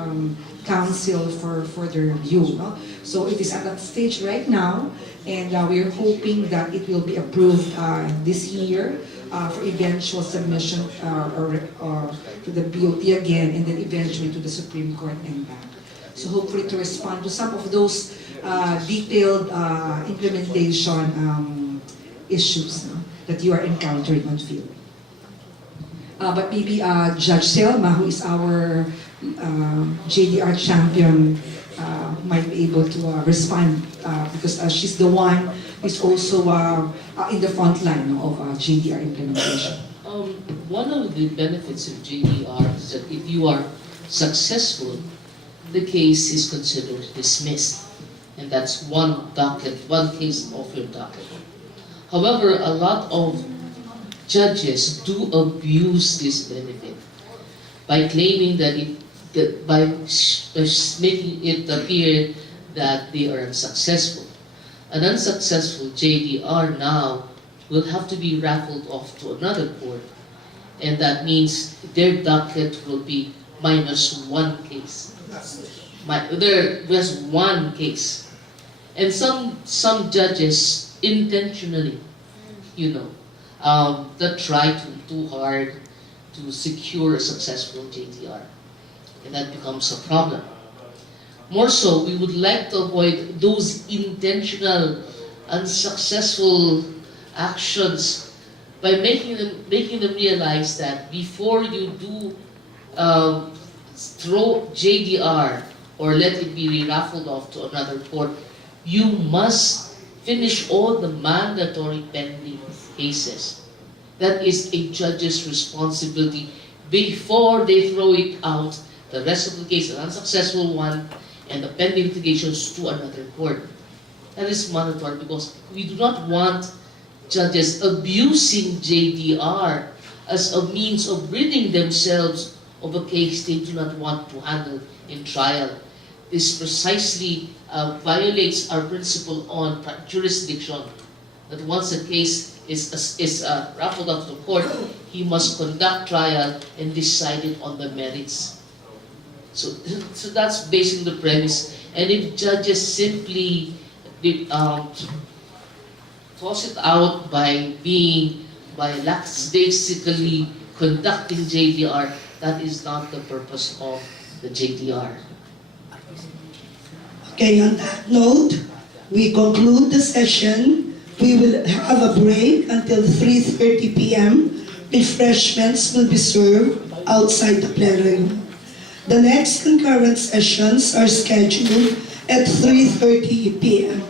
council for further review. No? So it is at that stage right now, and we're hoping that it will be approved this year for eventual submission or to the BOT again, and then eventually to the Supreme Court and back. So hopefully to respond to some of those detailed implementation issues, no, that you are encountering on field. But maybe Judge Selma, who is our JDR champion, might be able to respond because she's the one who's also in the front line of JDR implementation. One of the benefits of JDR is that if you are successful, the case is considered dismissed. And that's one case off your docket. However, a lot of judges do abuse this benefit by claiming that by making it appear that they are unsuccessful. An unsuccessful JDR now will have to be raffled off to another court, and that means their docket will be minus one case. There's one case. And some judges intentionally, that try too hard to secure a successful JDR. And that becomes a problem. More so, we would like to avoid those intentional, unsuccessful actions by making them realize that before you do throw JDR or let it be raffled off to another court, you must finish all the mandatory pending cases. That is a judge's responsibility before they throw it out, the rest of the case, an unsuccessful one, and the pending litigations to another court. That is mandatory because we do not want judges abusing JDR as a means of ridding themselves of a case they do not want to handle in trial. This precisely violates our principle on jurisdiction, that once a case is raffled out to the court, he must conduct trial and decide it on the merits. So that's basically the premise. And if judges simply toss it out by lackadaisically conducting JDR, that is not the purpose of the JDR. Okay, on that note, we conclude the session. We will have a break until 3:30 p.m. Refreshments will be served outside the plenary room. The next concurrent sessions are scheduled at 3:30 p.m.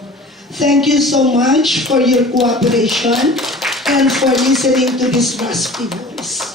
Thank you so much for your cooperation and for listening to this raspy voice.